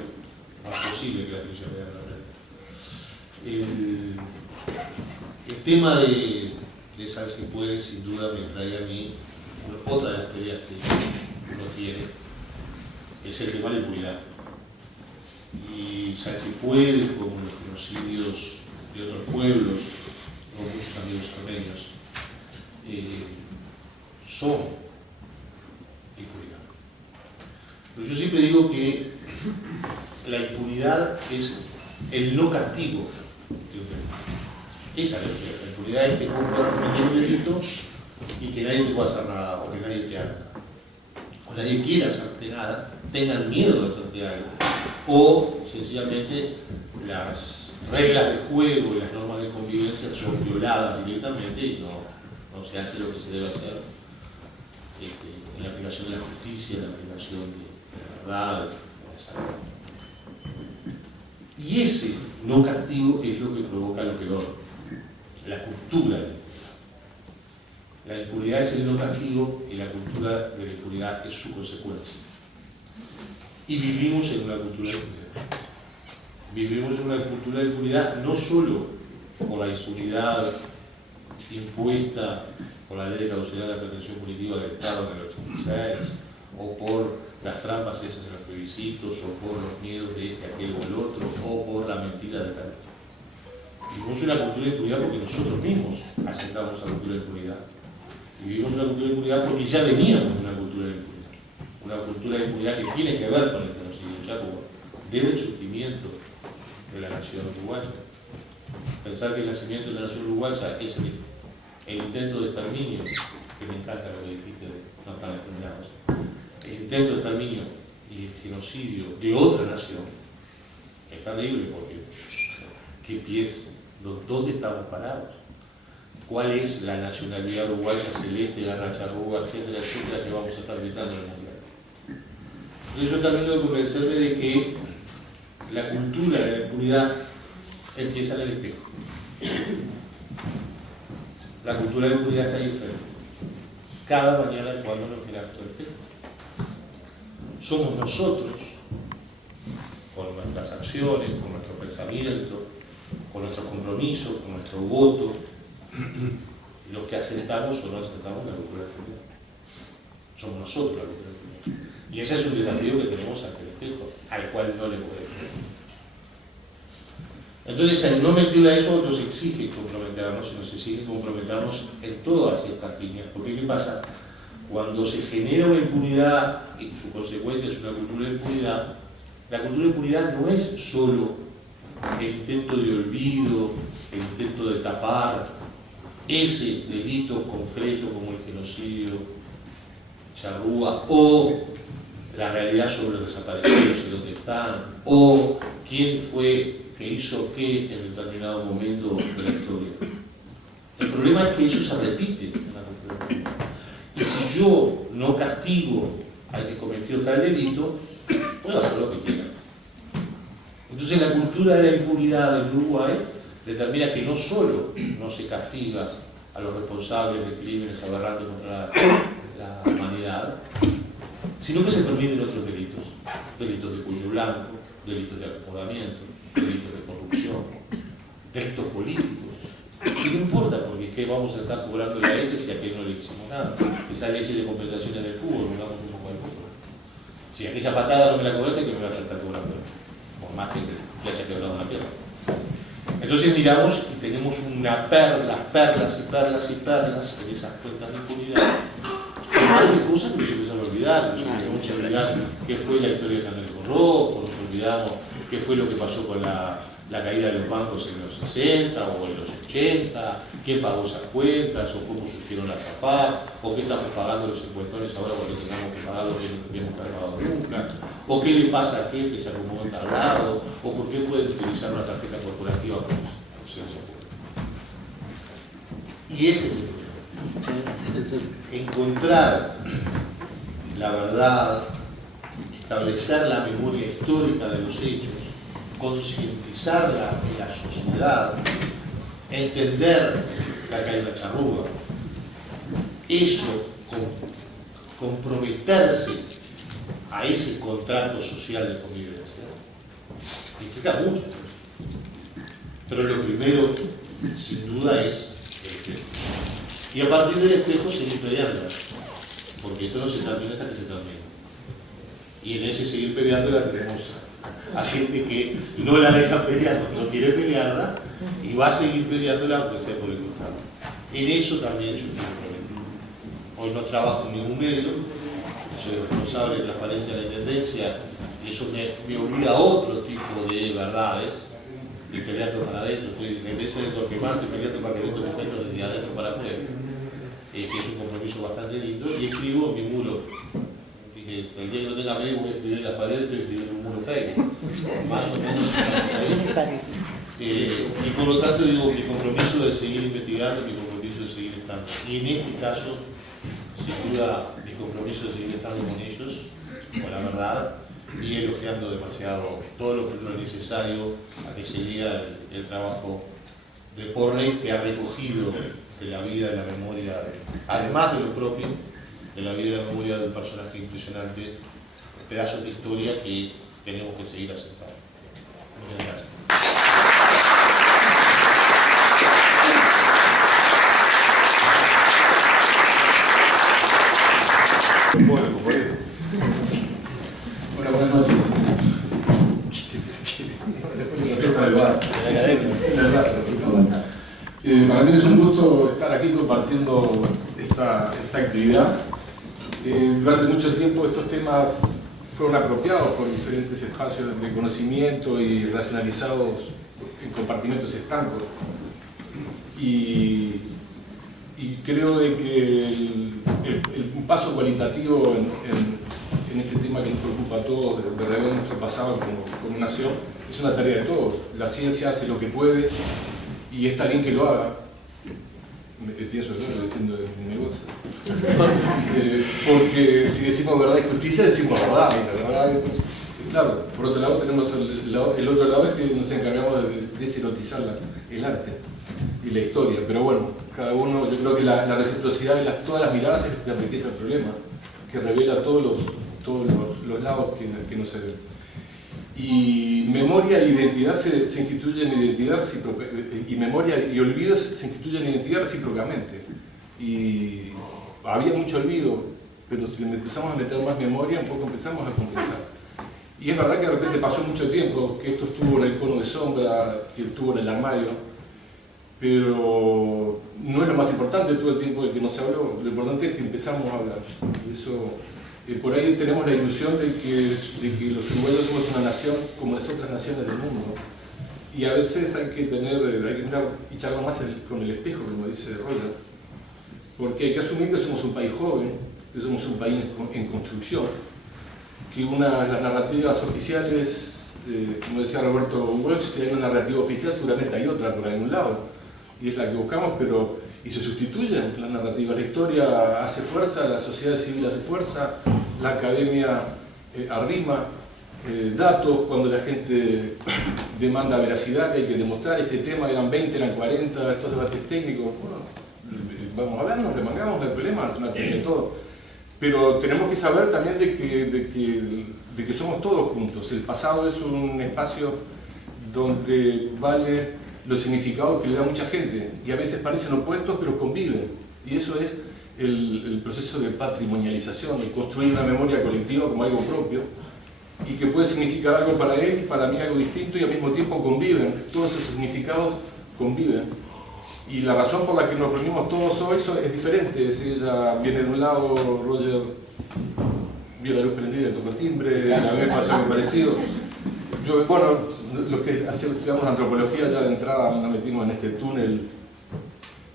No es posible que la ficción le gane a la realidad. El tema de Saber si puede, sin duda, me trae a mí otra de las teorías que uno tiene, es el tema de la impunidad. Y o sea, se puede, como los genocidios de otros pueblos, como muchos amigos armenios, son impunidad. Pero yo siempre digo que la impunidad es el no castigo de un delito. Esa es la impunidad. La impunidad es que vos puedas cometer un delito y que nadie te pueda hacer nada, o que nadie te haga nada, o nadie quiera hacerte nada, tengan miedo de hacerte algo, o sencillamente las reglas de juego y las normas de convivencia son violadas directamente y no se hace lo que se debe hacer en la aplicación de la justicia, en la aplicación de la verdad, de la salud. Y ese no castigo es lo que provoca lo peor, la cultura de la impunidad. La impunidad es el no castigo y la cultura de la impunidad es su consecuencia. Y vivimos en una cultura de impunidad. Vivimos en una cultura de impunidad no solo por la impunidad impuesta por la ley de caducidad de la pretensión punitiva del Estado en el 86, o por las trampas hechas en los plebiscitos, o por los miedos de aquel o el otro, o por la mentira de tal. Vivimos una cultura de impunidad porque nosotros mismos aceptamos la cultura de impunidad. Y vivimos una cultura de impunidad porque ya veníamos de una cultura de impunidad. Una cultura de impunidad que tiene que ver con el genocidio Chaco desde el surgimiento de la nación uruguaya. Pensar que el nacimiento de la nación uruguaya es el intento de exterminio, que me encanta lo que dijiste, no están exterminados, el intento de exterminio y el genocidio de otra nación es terrible porque ¿qué pies? ¿Dónde estamos parados? ¿Cuál es la nacionalidad uruguaya, celeste, garracharrúa, etcétera, etcétera, que vamos a estar gritando en el mundial? Entonces yo también tengo que convencerme de que la cultura de la impunidad empieza en el espejo. La cultura de la impunidad está ahí enfrente. Cada mañana cuando nos miramos al espejo. Somos nosotros, con nuestras acciones, con nuestro pensamiento, con nuestros compromisos, con nuestro voto, los que asentamos o no asentamos la cultura de la impunidad. Somos nosotros la cultura de la impunidad. Y ese es un desafío que tenemos ante el espejo, al cual no le podemos. Entonces, al no meterle a eso, nos exige comprometernos, y nos exige comprometernos en todas estas líneas. Porque, ¿qué pasa? Cuando se genera una impunidad, y su consecuencia es una cultura de impunidad, la cultura de impunidad no es solo el intento de olvido, el intento de tapar ese delito concreto como el genocidio charrúa, o la realidad sobre los desaparecidos y dónde están, o quién fue que hizo qué en determinado momento de la historia. El problema es que eso se repite en la cultura. Y si yo no castigo al que cometió tal delito, puedo hacer lo que quiera. Entonces la cultura de la impunidad en Uruguay determina que no solo no se castiga a los responsables de crímenes aberrantes contra la humanidad, sino que se permiten otros delitos. Delitos de cuello blanco, delitos de acomodamiento, delitos de corrupción, delitos políticos. Que no importa, porque es que vamos a estar cobrando la leche si a aquel no le hicimos nada. Esa leche de compensación en el fútbol, no damos un poco de fútbol. Si aquella patada no me la cobraste, que me vas a estar cobrando, por más que le haya quebrado una pierna. Entonces miramos y tenemos una perlas y perlas y perlas en esas cuentas de impunidad. Hay cosas que nos empiezan a olvidar, nos empezamos a olvidar qué fue la historia de Candelario Rojo, nos olvidamos qué fue lo que pasó con la caída de los bancos en los 60 o en los 80, qué pagó esas cuentas, o cómo surgieron las AFAP, o qué estamos pagando los cincuentones ahora cuando tengamos que pagar lo que no hubiéramos pagado nunca, o qué le pasa a aquel que se acomodó en tal lado, o por qué puede utilizar una tarjeta corporativa como se puede. Y ese es el problema. Encontrar la verdad, establecer la memoria histórica de los hechos, concientizarla en la sociedad, entender que acá hay una charrúa, eso, comprometerse a ese contrato social de convivencia, implica mucho. Pero lo primero, sin duda, es el espejo. Y a partir del espejo seguir peleando, porque esto no se termina hasta que se termina. Y en ese seguir peleándola tenemos a gente que no la deja pelear, no quiere pelearla y va a seguir peleándola aunque sea por el costado. En eso también yo estoy comprometido. Hoy no trabajo en ningún medio, soy responsable de transparencia de la Intendencia y eso me obliga a otro tipo de verdades, y peleando para adentro, en vez de ser el Torquemán, estoy peleando para que den documentos desde adentro para afuera, que es un compromiso bastante lindo, y escribo en mi muro. Dije, el día que no tenga medio voy a escribir en las paredes, estoy escribiendo en un muro Facebook, más o menos. Y por lo tanto digo, mi compromiso de seguir investigando, mi compromiso de seguir estando. Y en este caso, sin duda, mi compromiso de seguir estando con ellos, con la verdad, y elogiando demasiado todo lo necesario a que se lea el trabajo de Porley, que ha recogido de la vida, de la memoria, además de lo propio, de la vida y la memoria de un personaje impresionante, pedazos de historia que tenemos que seguir aceptando. Muchas gracias. Bueno, por eso. Bueno, buenas noches. Para mí es un gusto estar aquí compartiendo esta actividad. Durante mucho tiempo estos temas fueron apropiados por diferentes espacios de conocimiento y racionalizados en compartimentos estancos. Y creo de que el paso cualitativo en este tema que nos preocupa a todos, de rever nuestro pasado como nación, es una tarea de todos. La ciencia hace lo que puede y está bien que lo haga. Pienso yo, lo defiendo de mi negocio. Porque si decimos verdad y justicia, decimos verdad. Y la verdad es, claro, por otro lado tenemos el otro lado es que nos encargamos de deserotizar el arte y la historia. Pero bueno, cada uno, yo creo que la reciprocidad de todas las miradas es lo que enriquece el problema, que revela todos los lados que no se ven. Y memoria e identidad se instituyen en identidad recíproca, y memoria y olvido se instituyen en identidad recíprocamente. Y había mucho olvido, pero si empezamos a meter más memoria, un poco empezamos a compensar. Y es verdad que de repente pasó mucho tiempo, que esto estuvo en el cono de sombra, que estuvo en el armario, pero no es lo más importante todo el tiempo de que no se habló. Lo importante es que empezamos a hablar. Eso, por ahí tenemos la ilusión de que los uruguayos somos una nación como las otras naciones del mundo. Y a veces hay que echarnos más con el espejo, como dice Roger, porque hay que asumir que somos un país joven, que somos un país en construcción, que las narrativas oficiales, como decía Roberto Walsh, si hay una narrativa oficial, seguramente hay otra por algún lado, y es la que buscamos, y se sustituyen las narrativas. La historia hace fuerza, la sociedad civil hace fuerza, la academia arrima datos cuando la gente demanda veracidad, que hay que demostrar este tema, eran 20, eran 40, estos debates técnicos, bueno, vamos a ver, nos remangamos, no hay problema, no hay todo. Pero tenemos que saber también de que somos todos juntos. El pasado es un espacio donde vale los significados que le da mucha gente, y a veces parecen opuestos, pero conviven. Y eso es el proceso de patrimonialización, de construir una memoria colectiva como algo propio, y que puede significar algo para él y para mí algo distinto, y al mismo tiempo conviven. Todos esos significados conviven. Y la razón por la que nos reunimos todos hoy es diferente. Si ella viene de un lado, Roger vio la luz prendida, tocó timbre, a mí me pasó algo parecido. Bueno, los que estudiamos antropología ya de entrada nos metimos en este túnel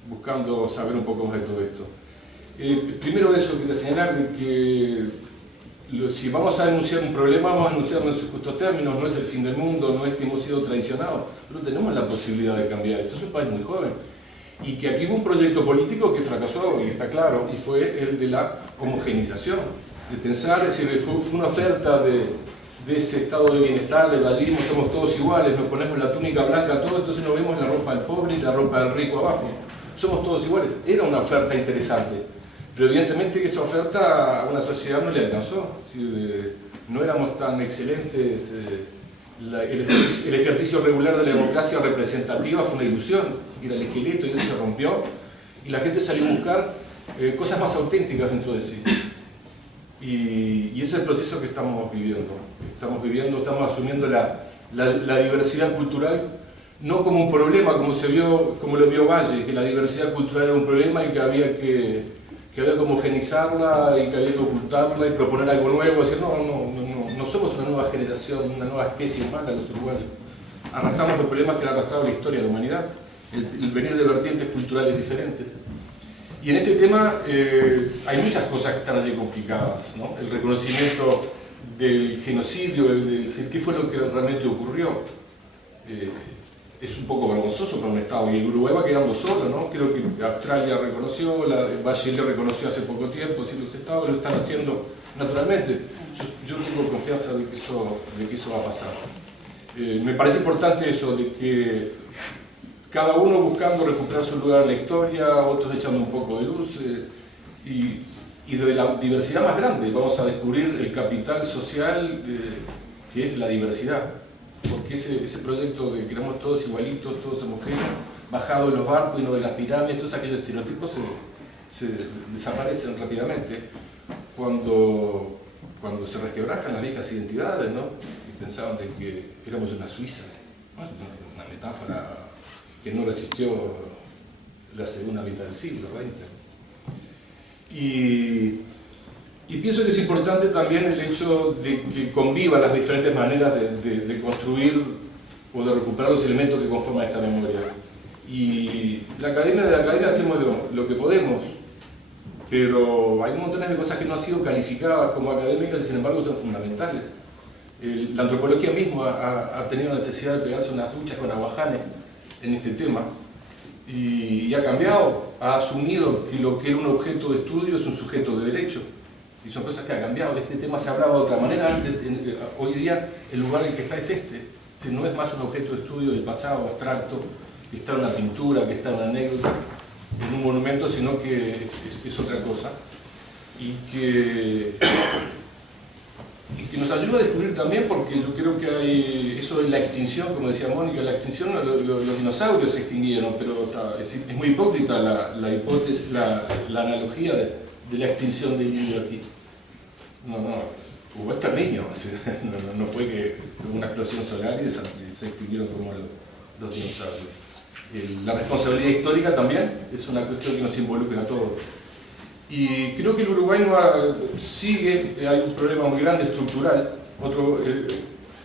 buscando saber un poco más de todo esto. Primero eso, quería señalar de que si vamos a denunciar un problema, vamos a denunciarlo en sus justos términos, no es el fin del mundo, no es que hemos sido traicionados, pero tenemos la posibilidad de cambiar. Esto es un país muy joven. Y que aquí hubo un proyecto político que fracasó, y está claro, y fue el de la homogenización. De pensar, es decir, fue una oferta de ese estado de bienestar, del vallismo, somos todos iguales, nos ponemos la túnica blanca todos, entonces nos vemos la ropa del pobre y la ropa del rico abajo. Somos todos iguales. Era una oferta interesante, pero evidentemente que esa oferta a una sociedad no le alcanzó. Es decir, no éramos tan excelentes. El ejercicio regular de la democracia representativa fue una ilusión, era el esqueleto y eso se rompió, y la gente salió a buscar cosas más auténticas dentro de sí. Y ese es el proceso que estamos viviendo. Estamos asumiendo la diversidad cultural no como un problema, como lo vio Valle, que la diversidad cultural era un problema y que había que homogenizarla y que había que ocultarla y proponer algo nuevo, decir, no somos una nueva generación, una nueva especie humana los uruguayos. Arrastramos los problemas que ha arrastrado la historia de la humanidad, el venir de vertientes culturales diferentes. Y en este tema hay muchas cosas que están allí complicadas, ¿no? El reconocimiento del genocidio, decir qué fue lo que realmente ocurrió, es un poco vergonzoso para un Estado, y el Uruguay va quedando solo, ¿no? Creo que Australia reconoció, Bachelet reconoció hace poco tiempo, si los Estados lo están haciendo naturalmente. Yo tengo confianza de que eso va a pasar. Me parece importante eso, de que cada uno buscando recuperar su lugar en la historia, otros echando un poco de luz, y de la diversidad más grande vamos a descubrir el capital social que es la diversidad. Porque ese proyecto de que éramos todos igualitos, todos homogéneos, bajados de los barcos y no de las pirámides, todos aquellos estereotipos se desaparecen rápidamente cuando se resquebrajan las viejas identidades, ¿no? Y pensaban de que éramos una Suiza, una metáfora que no resistió la segunda mitad del siglo XX. Y pienso que es importante también el hecho de que convivan las diferentes maneras de construir o de recuperar los elementos que conforman esta memoria. Y de la academia hacemos lo que podemos, pero hay montones de cosas que no han sido calificadas como académicas y sin embargo son fundamentales. La antropología misma ha tenido la necesidad de pegarse unas duchas con Aguajane en este tema y ha cambiado, ha asumido que lo que era un objeto de estudio es un sujeto de derecho. Y son cosas que han cambiado. Este tema se hablaba de otra manera antes. Hoy día el lugar en que está es este. Si no es más un objeto de estudio del pasado abstracto, que está en una pintura, que está en una anécdota, en un monumento, sino que es otra cosa. Y que nos ayuda a descubrir también, porque yo creo que hay eso de la extinción, como decía Mónica, la extinción, los dinosaurios se extinguieron, pero es muy hipócrita la hipótesis, la analogía de la extinción del niño aquí. No, hubo exterminio, no fue que hubo una explosión solar y se extinguieron como los dinosaurios. La responsabilidad histórica también es una cuestión que nos involucra a todos. Y creo que el Uruguay hay un problema muy grande estructural,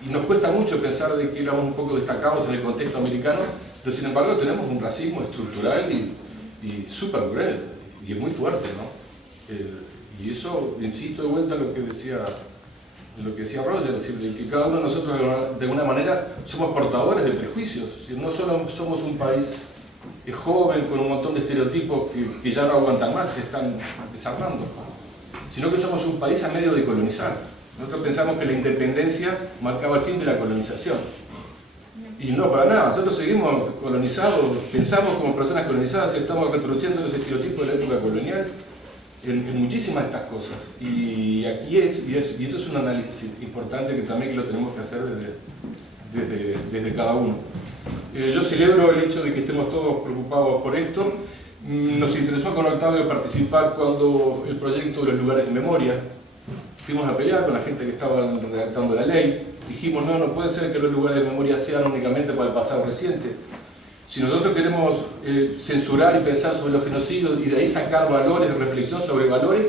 y nos cuesta mucho pensar de que éramos un poco destacados en el contexto americano, pero sin embargo tenemos un racismo estructural y súper cruel, y es muy fuerte, ¿no? Y eso, insisto de vuelta a lo que decía Roger, es decir, de que cada uno de nosotros de alguna manera somos portadores de prejuicios. No solo somos un país joven con un montón de estereotipos que ya no aguantan más, se están desarmando, sino que somos un país a medio de colonizar. Nosotros pensamos que la independencia marcaba el fin de la colonización. Y no, para nada, nosotros seguimos colonizados, pensamos como personas colonizadas y estamos reproduciendo los estereotipos de la época colonial en muchísimas de estas cosas. Y aquí y eso es un análisis importante que también lo tenemos que hacer desde cada uno. Yo celebro el hecho de que estemos todos preocupados por esto. Nos interesó con Octavio participar cuando el proyecto de los lugares de memoria. Fuimos a pelear con la gente que estaba redactando la ley. Dijimos, no puede ser que los lugares de memoria sean únicamente para el pasado reciente. Si nosotros queremos censurar y pensar sobre los genocidios y de ahí sacar valores, reflexión sobre valores,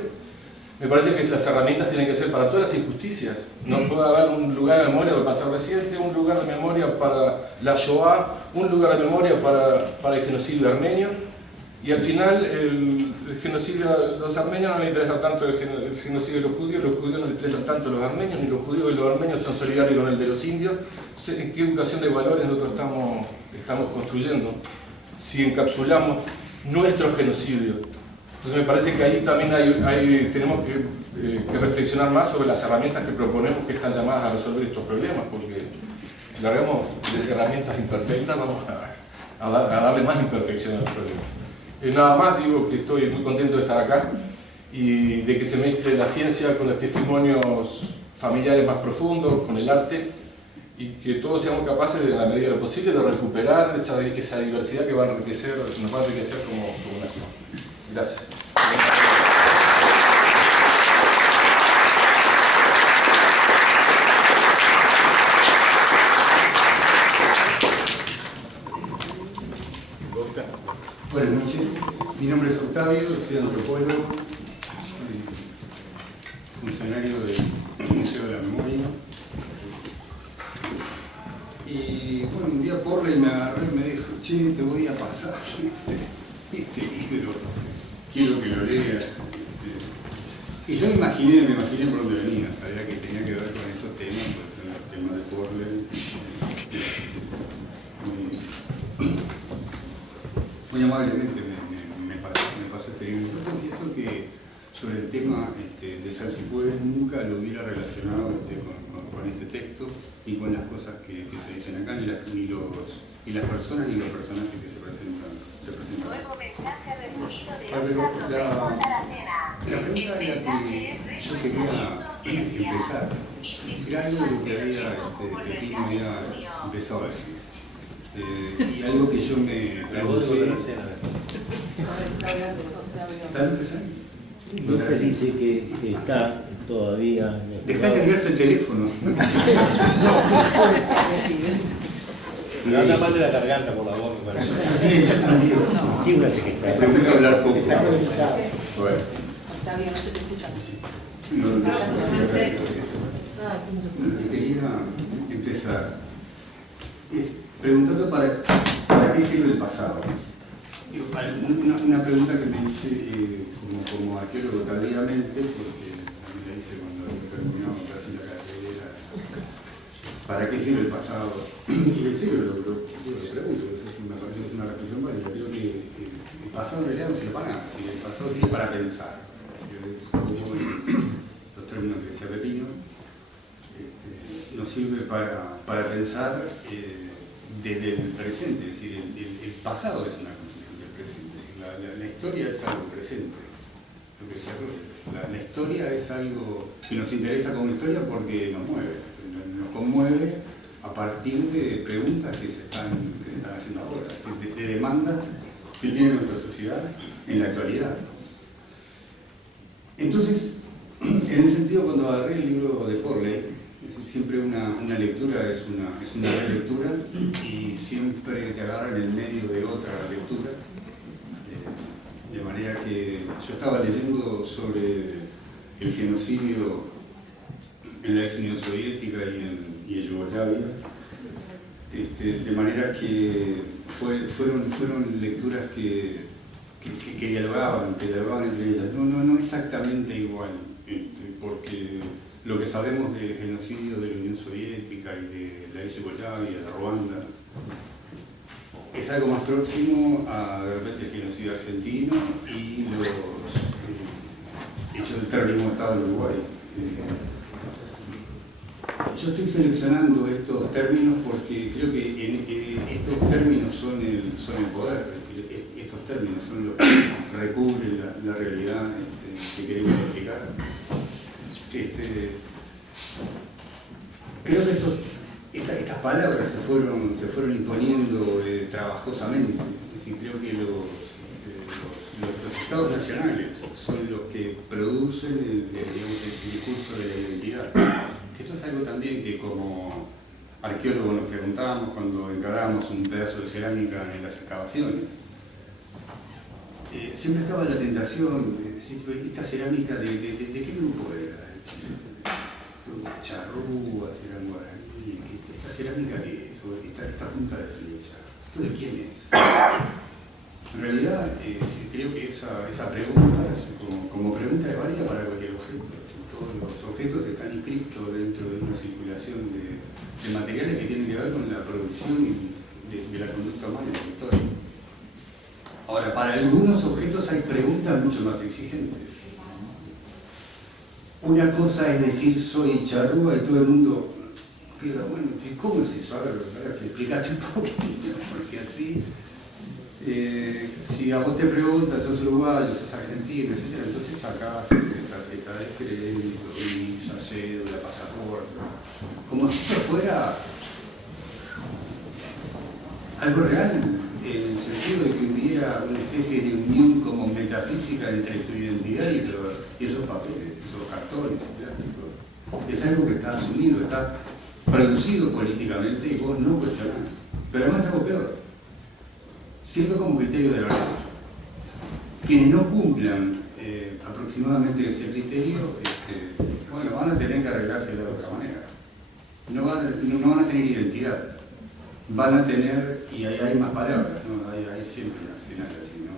me parece que las herramientas tienen que ser para todas las injusticias. No puede haber un lugar de memoria para el pasado reciente, un lugar de memoria para la Shoah, un lugar de memoria para el genocidio armenio, y al final el genocidio de los armenios no les interesa tanto el genocidio de los judíos no les interesan tanto los armenios, ni los judíos y los armenios son solidarios con el de los indios. Entonces, ¿en qué educación de valores nosotros estamos construyendo si encapsulamos nuestro genocidio? Entonces me parece que ahí también tenemos que reflexionar más sobre las herramientas que proponemos que están llamadas a resolver estos problemas, porque si largamos de herramientas imperfectas vamos a darle más imperfección al problema. Nada más digo que estoy muy contento de estar acá y de que se mezcle la ciencia con los testimonios familiares más profundos, con el arte, y que todos seamos capaces, en la medida de lo posible, de recuperar esa diversidad que nos va a enriquecer como nación. Gracias. Mi nombre es Octavio, soy antropólogo, funcionario del Museo de la Memoria. Y bueno, un día Porley me agarró y me dijo, che, te voy a pasar este libro, quiero que lo leas. Y yo me imaginé por dónde venía, sabía que tenía que ver con estos temas, pues son los temas de Porley. Muy amablemente me pasó este libro. Yo confieso que sobre el tema de Sal si puedes nunca lo hubiera relacionado con este texto y con las cosas que se dicen acá, ni las personas ni los personajes que se presentan. Nuevo mensaje recibido de Pero Oscar López Fontanacena. la pregunta era que yo quería empezar. Era algo de lo que Pepino había empezado a decir. Y algo que yo me pregunté. ¿Está empezando? Usted dice que está todavía... Dejate abierto el teléfono. No anda mal de la garganta por la voz, me parece. Yo también. Tiene una secretaria. Aprendí a hablar poco. Está conectado. Bueno. Está bien, no se te escucha. Quería empezar preguntando para qué sirve el pasado. Una pregunta que me hice como arqueólogo tardíamente, porque a mí la hice cuando terminamos casi la carrera. ¿Para qué sirve el pasado? Y el siglo lo pregunto, me parece que es una reflexión válida. Creo que el pasado en realidad no sirve para nada, el pasado sirve para pensar. Los términos que decía Pepino, nos sirve para pensar desde el presente, es decir, el pasado es una construcción del presente, es decir, la historia es algo presente, lo que decía Roger, la historia es algo que nos interesa como historia porque nos nos conmueve a partir de preguntas que se están haciendo ahora, es decir, de demandas que tiene nuestra sociedad en la actualidad. Entonces, en ese sentido, cuando agarré el libro de Porley, es decir, siempre una lectura es una relectura y siempre te agarra en el medio de otra lectura. De manera que yo estaba leyendo sobre el genocidio en la ex Unión Soviética y en Yugoslavia, de manera que fueron lecturas que dialogaban entre ellas, no exactamente igual, porque lo que sabemos del genocidio de la Unión Soviética y de la ex Yugoslavia, de Ruanda, es algo más próximo a de repente el genocidio argentino y los hechos del terrorismo de Estado en Uruguay. Yo estoy seleccionando estos términos porque creo que estos términos son el poder, es decir, estos términos son los que recubren la realidad que queremos explicar. Creo que estas palabras se fueron imponiendo trabajosamente. Es decir, creo que los estados nacionales son los que producen el discurso de la identidad. Esto es algo también que como arqueólogos nos preguntábamos cuando encaramos un pedazo de cerámica en las excavaciones. Siempre estaba la tentación de decir, ¿esta cerámica de qué grupo era? Charrúas, eran guaraní, ¿esta cerámica qué es? O esta punta de flecha, ¿esto de quién es? En realidad, creo que esa pregunta es como pregunta de válida para cualquier objeto. Todos los objetos están inscritos dentro de una circulación de materiales que tienen que ver con la producción de la conducta humana en la historia. Ahora, para algunos objetos hay preguntas mucho más exigentes. Una cosa es decir soy charrúa y todo el mundo queda, bueno, ¿cómo es eso? A ver, explícate un poquito, porque así, si a vos te preguntas, sos uruguayo, sos argentino, etc., entonces sacás tarjeta de crédito, visa, cédula, pasaporte, como si esto fuera algo real, en el sentido de que hubiera una especie de unión como metafísica entre tu identidad y esos papeles, esos cartones y plásticos. Es algo que está asumido, está producido políticamente y vos no cuestionás. Pero además algo peor, sirve como criterio de verdad. quienes no cumplan aproximadamente ese criterio, bueno, van a tener que arreglárselo de otra manera. No van a tener identidad. Van a tener, y ahí hay más palabras, ¿no? Hay siempre un arsenal así, ¿no?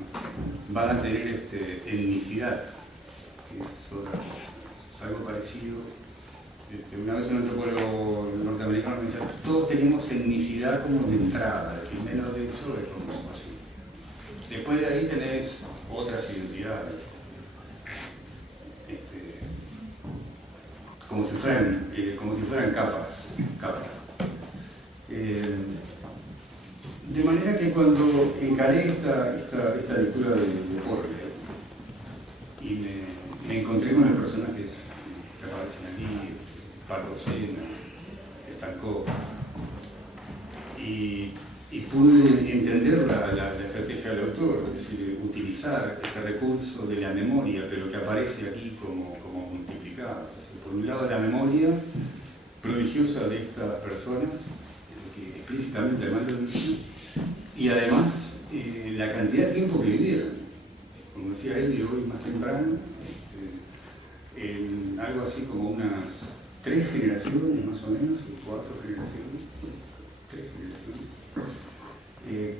Van a tener etnicidad, que es otra cosa, es algo parecido. Una vez un antropólogo norteamericano me decía, todos tenemos etnicidad como de entrada, es decir, menos de eso es como así. Después de ahí tenés otras identidades, como si fueran capas. De manera que cuando encaré esta lectura de Porley y me encontré con los personajes que aparecen aquí, Pardo Sena, Estancó, y pude entender la estrategia del autor, es decir, utilizar ese recurso de la memoria, pero que aparece aquí como multiplicado. Es decir, por un lado, la memoria prodigiosa de estas personas, que explícitamente además lo dicen, y además la cantidad de tiempo que vivieron. Como decía él, y hoy más temprano, en algo así como unas 3 generaciones más o menos, o 4 generaciones, 3 generaciones,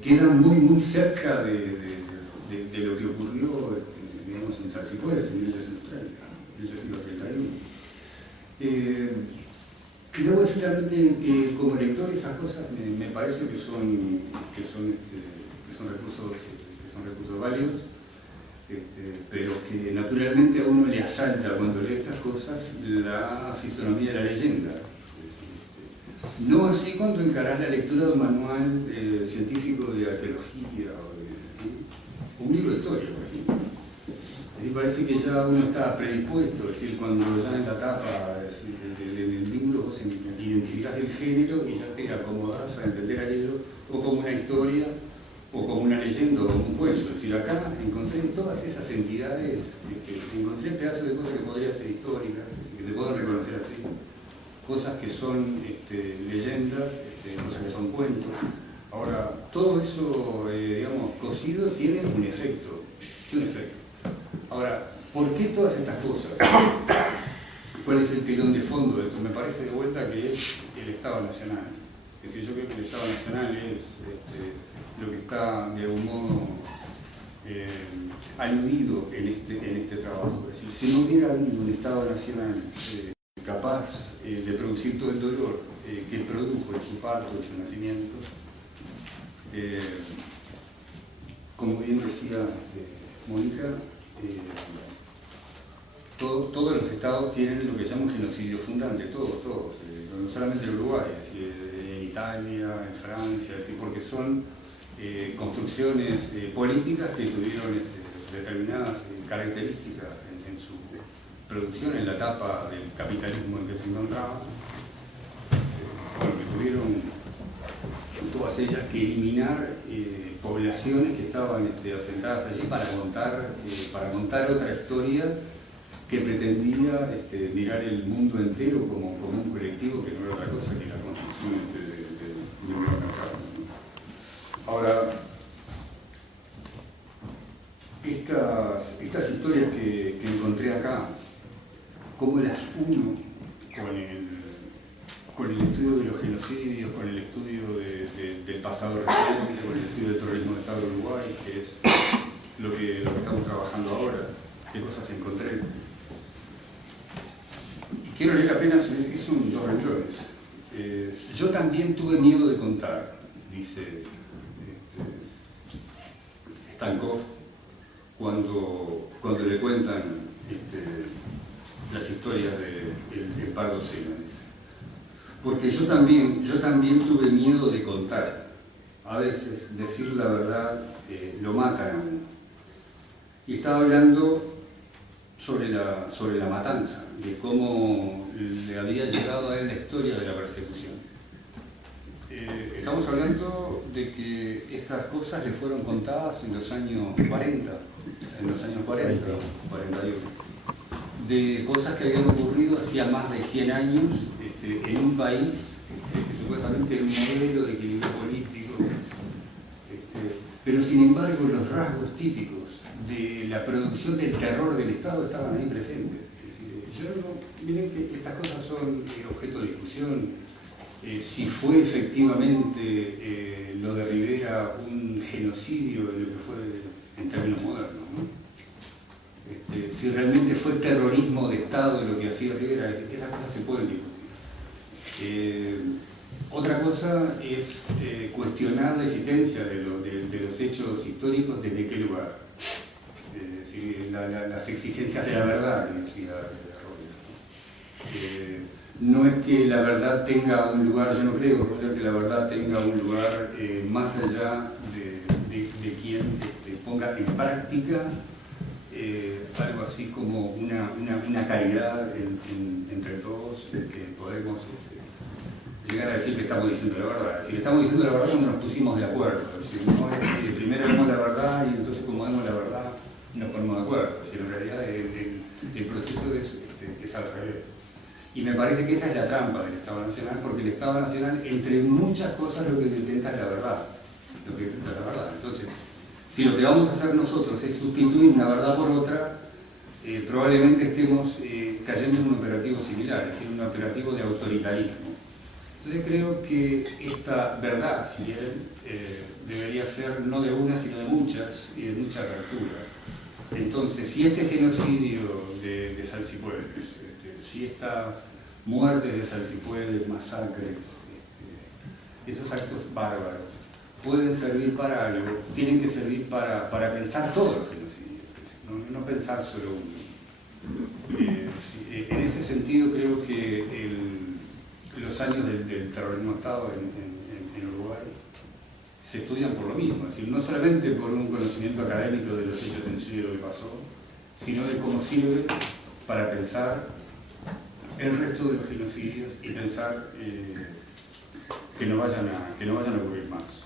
quedan muy cerca de lo que ocurrió digamos, en Salsipuedes en 1831. Debo decir también que como lector esas cosas me parece que son recursos válidos, pero que naturalmente a uno le asalta cuando lee estas cosas la fisonomía de la leyenda. No así cuando encarás la lectura de un manual científico de arqueología o un libro de historia, por ejemplo. Es decir, parece que ya uno está predispuesto, es decir, cuando ya en la tapa del libro vos identificás el género y ya te acomodás a entender aquello o como una historia o como una leyenda o como un cuento. Es decir, acá encontré todas esas entidades, encontré pedazos de cosas que podrían ser históricas, que se pueden reconocer así, cosas que son leyendas, cosas que son cuentos. Ahora, todo eso, digamos, cosido tiene un efecto. Ahora, ¿por qué todas estas cosas? ¿Cuál es el telón de fondo de esto? Me parece de vuelta que es el Estado Nacional. Es decir, yo creo que el Estado Nacional es lo que está de algún modo aludido en este trabajo. Es decir, si no hubiera habido un Estado Nacional capaz de producir todo el dolor que produjo en su parto y su nacimiento, como bien decía Mónica, todos los estados tienen lo que llaman genocidio fundante, todos, no solamente en Uruguay, es decir, en Italia, en Francia, es decir, porque son construcciones políticas que tuvieron determinadas características en su producción, en la etapa del capitalismo en que se encontraba, que tuvieron todas ellas que eliminar poblaciones que estaban asentadas allí para contar otra historia que pretendía mirar el mundo entero como un colectivo que no era otra cosa que la construcción de un gran mercado, ¿no? Ahora, estas historias que encontré acá, cómo las uno con el estudio de los genocidios, con el estudio del pasado reciente, con el estudio del terrorismo de Estado de Uruguay, que es lo que estamos trabajando ahora, qué cosas encontré. Y quiero leer apenas, son 2 renglones. Yo también tuve miedo de contar, dice Estankov, cuando le cuentan las historias de Pardo Sena. Porque yo también tuve miedo de contar. A veces decir la verdad lo matan a uno. Y estaba hablando sobre la matanza, de cómo le había llegado a él la historia de la persecución. Estamos hablando de que estas cosas le fueron contadas en los años 40, 41, de cosas que habían ocurrido hacía más de 100 años en un país que supuestamente era un modelo de equilibrio político, pero sin embargo los rasgos típicos de la producción del terror del Estado estaban ahí presentes. Es decir, miren que estas cosas son objeto de discusión. Si fue efectivamente lo de Rivera un genocidio en lo que fue en términos modernos, ¿no? Si realmente fue terrorismo de Estado lo que hacía Rivera, esas cosas se pueden discutir. Otra cosa es cuestionar la existencia de los hechos históricos desde qué lugar. Es decir, las exigencias de la verdad, que decía Arroyo. No es que la verdad tenga un lugar, yo no creo que la verdad tenga un lugar más allá de quien ponga en práctica algo así como una caridad entre todos, que podemos llegar a decir que estamos diciendo la verdad. Es decir, estamos diciendo la verdad cuando nos pusimos de acuerdo. Es decir, no es que primero vemos la verdad y entonces como vemos la verdad nos ponemos de acuerdo. Es decir, en realidad el proceso es al revés. Y me parece que esa es la trampa del Estado Nacional, porque el Estado Nacional, entre muchas cosas, lo que intenta es la verdad. Entonces, si lo que vamos a hacer nosotros es sustituir una verdad por otra, probablemente estemos cayendo en un operativo similar, es decir, un operativo de autoritarismo. Entonces creo que esta verdad, si quieren, debería ser no de una, sino de muchas, y de mucha apertura. Entonces, si este genocidio de Salsipuedes, si estas muertes de Salsipuedes, masacres, esos actos bárbaros, pueden servir para algo, tienen que servir para pensar todos los genocidios, no pensar solo uno. En ese sentido creo que los años del terrorismo de Estado en Uruguay se estudian por lo mismo, es decir, no solamente por un conocimiento académico de los hechos en sí de lo que pasó, sino de cómo sirve para pensar el resto de los genocidios y pensar que no vayan a ocurrir más.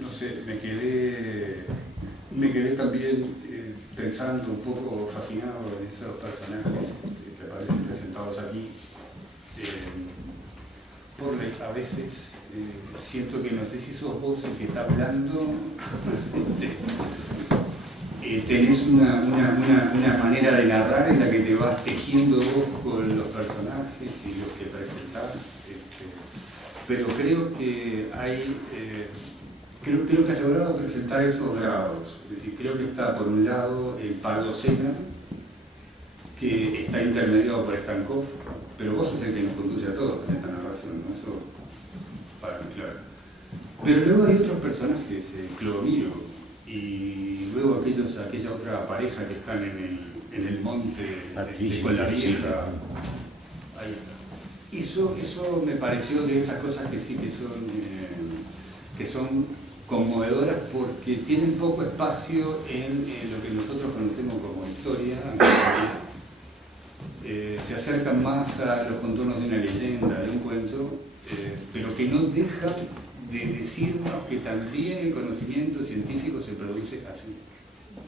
No sé, me quedé también pensando un poco fascinado en esos personajes que aparecen presentados aquí. Porque a veces siento que no sé si sos vos el que está hablando. Tenés una manera de narrar en la que te vas tejiendo vos con los personajes y los que presentás, pero creo que creo que has logrado presentar esos grados. Es decir, creo que está por un lado el Pardo Sena, que está intermediado por Stankov, pero vos sos el que nos conduce a todos en esta narración, ¿no? Eso para mí, claro. Pero luego hay otros personajes, Clodomiro, y luego aquella otra pareja que están en el monte con la vieja. Ahí está. Eso me pareció de esas cosas que sí que son conmovedoras porque tienen poco espacio en lo que nosotros conocemos como historia. Se acercan más a los contornos de una leyenda, de un cuento, pero que no dejan de decirnos que también el conocimiento científico se produce así.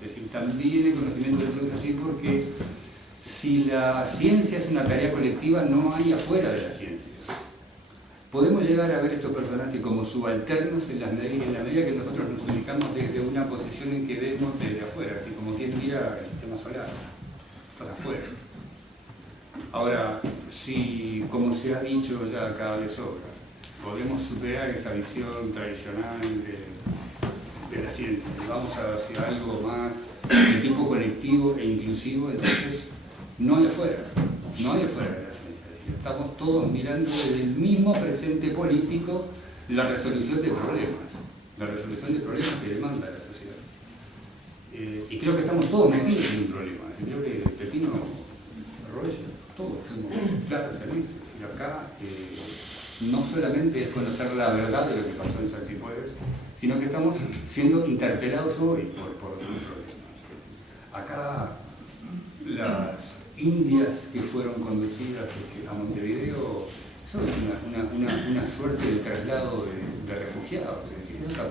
Es decir, también el conocimiento se produce así porque si la ciencia es una tarea colectiva, no hay afuera de la ciencia. Podemos llegar a ver estos personajes como subalternos en la medida que nosotros nos ubicamos desde una posición en que vemos desde afuera, así como quien mira el sistema solar. Estás afuera. Ahora, si, como se ha dicho ya acá de sobra, podemos superar esa visión tradicional de la ciencia y vamos hacia algo más de tipo colectivo e inclusivo, entonces no hay afuera de la ciencia. Es decir, estamos todos mirando desde el mismo presente político la resolución de problemas que demanda la sociedad. Y creo que estamos todos metidos en un problema. Creo que Pepino, Arroyo, todos tenemos claros en esto. Es decir, acá no solamente es conocer la verdad de lo que pasó en Salsipuedes, sino que estamos siendo interpelados hoy por un problema. Acá las indias que fueron conducidas a Montevideo, eso es una suerte de traslado de refugiados. Es decir, eso está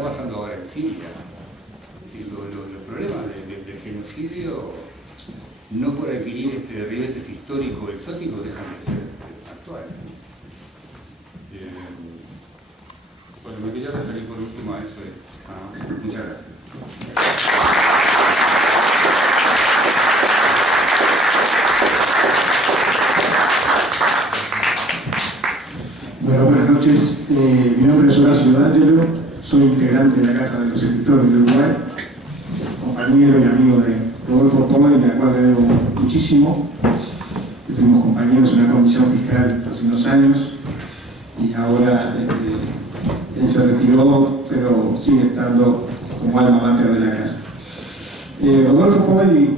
pasando ahora en Siria. Es decir, los problemas del genocidio, no por adquirir ribetes históricos exóticos, dejan de ser actuales. Bueno, me quería referir por último a eso. Muchas gracias. Bueno, buenas noches. Mi nombre es Horacio D'Angelo, soy integrante de la Casa de los Escritores del Uruguay, compañero y amigo de Rodolfo Porley, al cual le debo muchísimo. Fuimos compañeros en la comisión fiscal hace unos años y ahora él se retiró, pero sigue estando como alma mater de la casa. Rodolfo Porley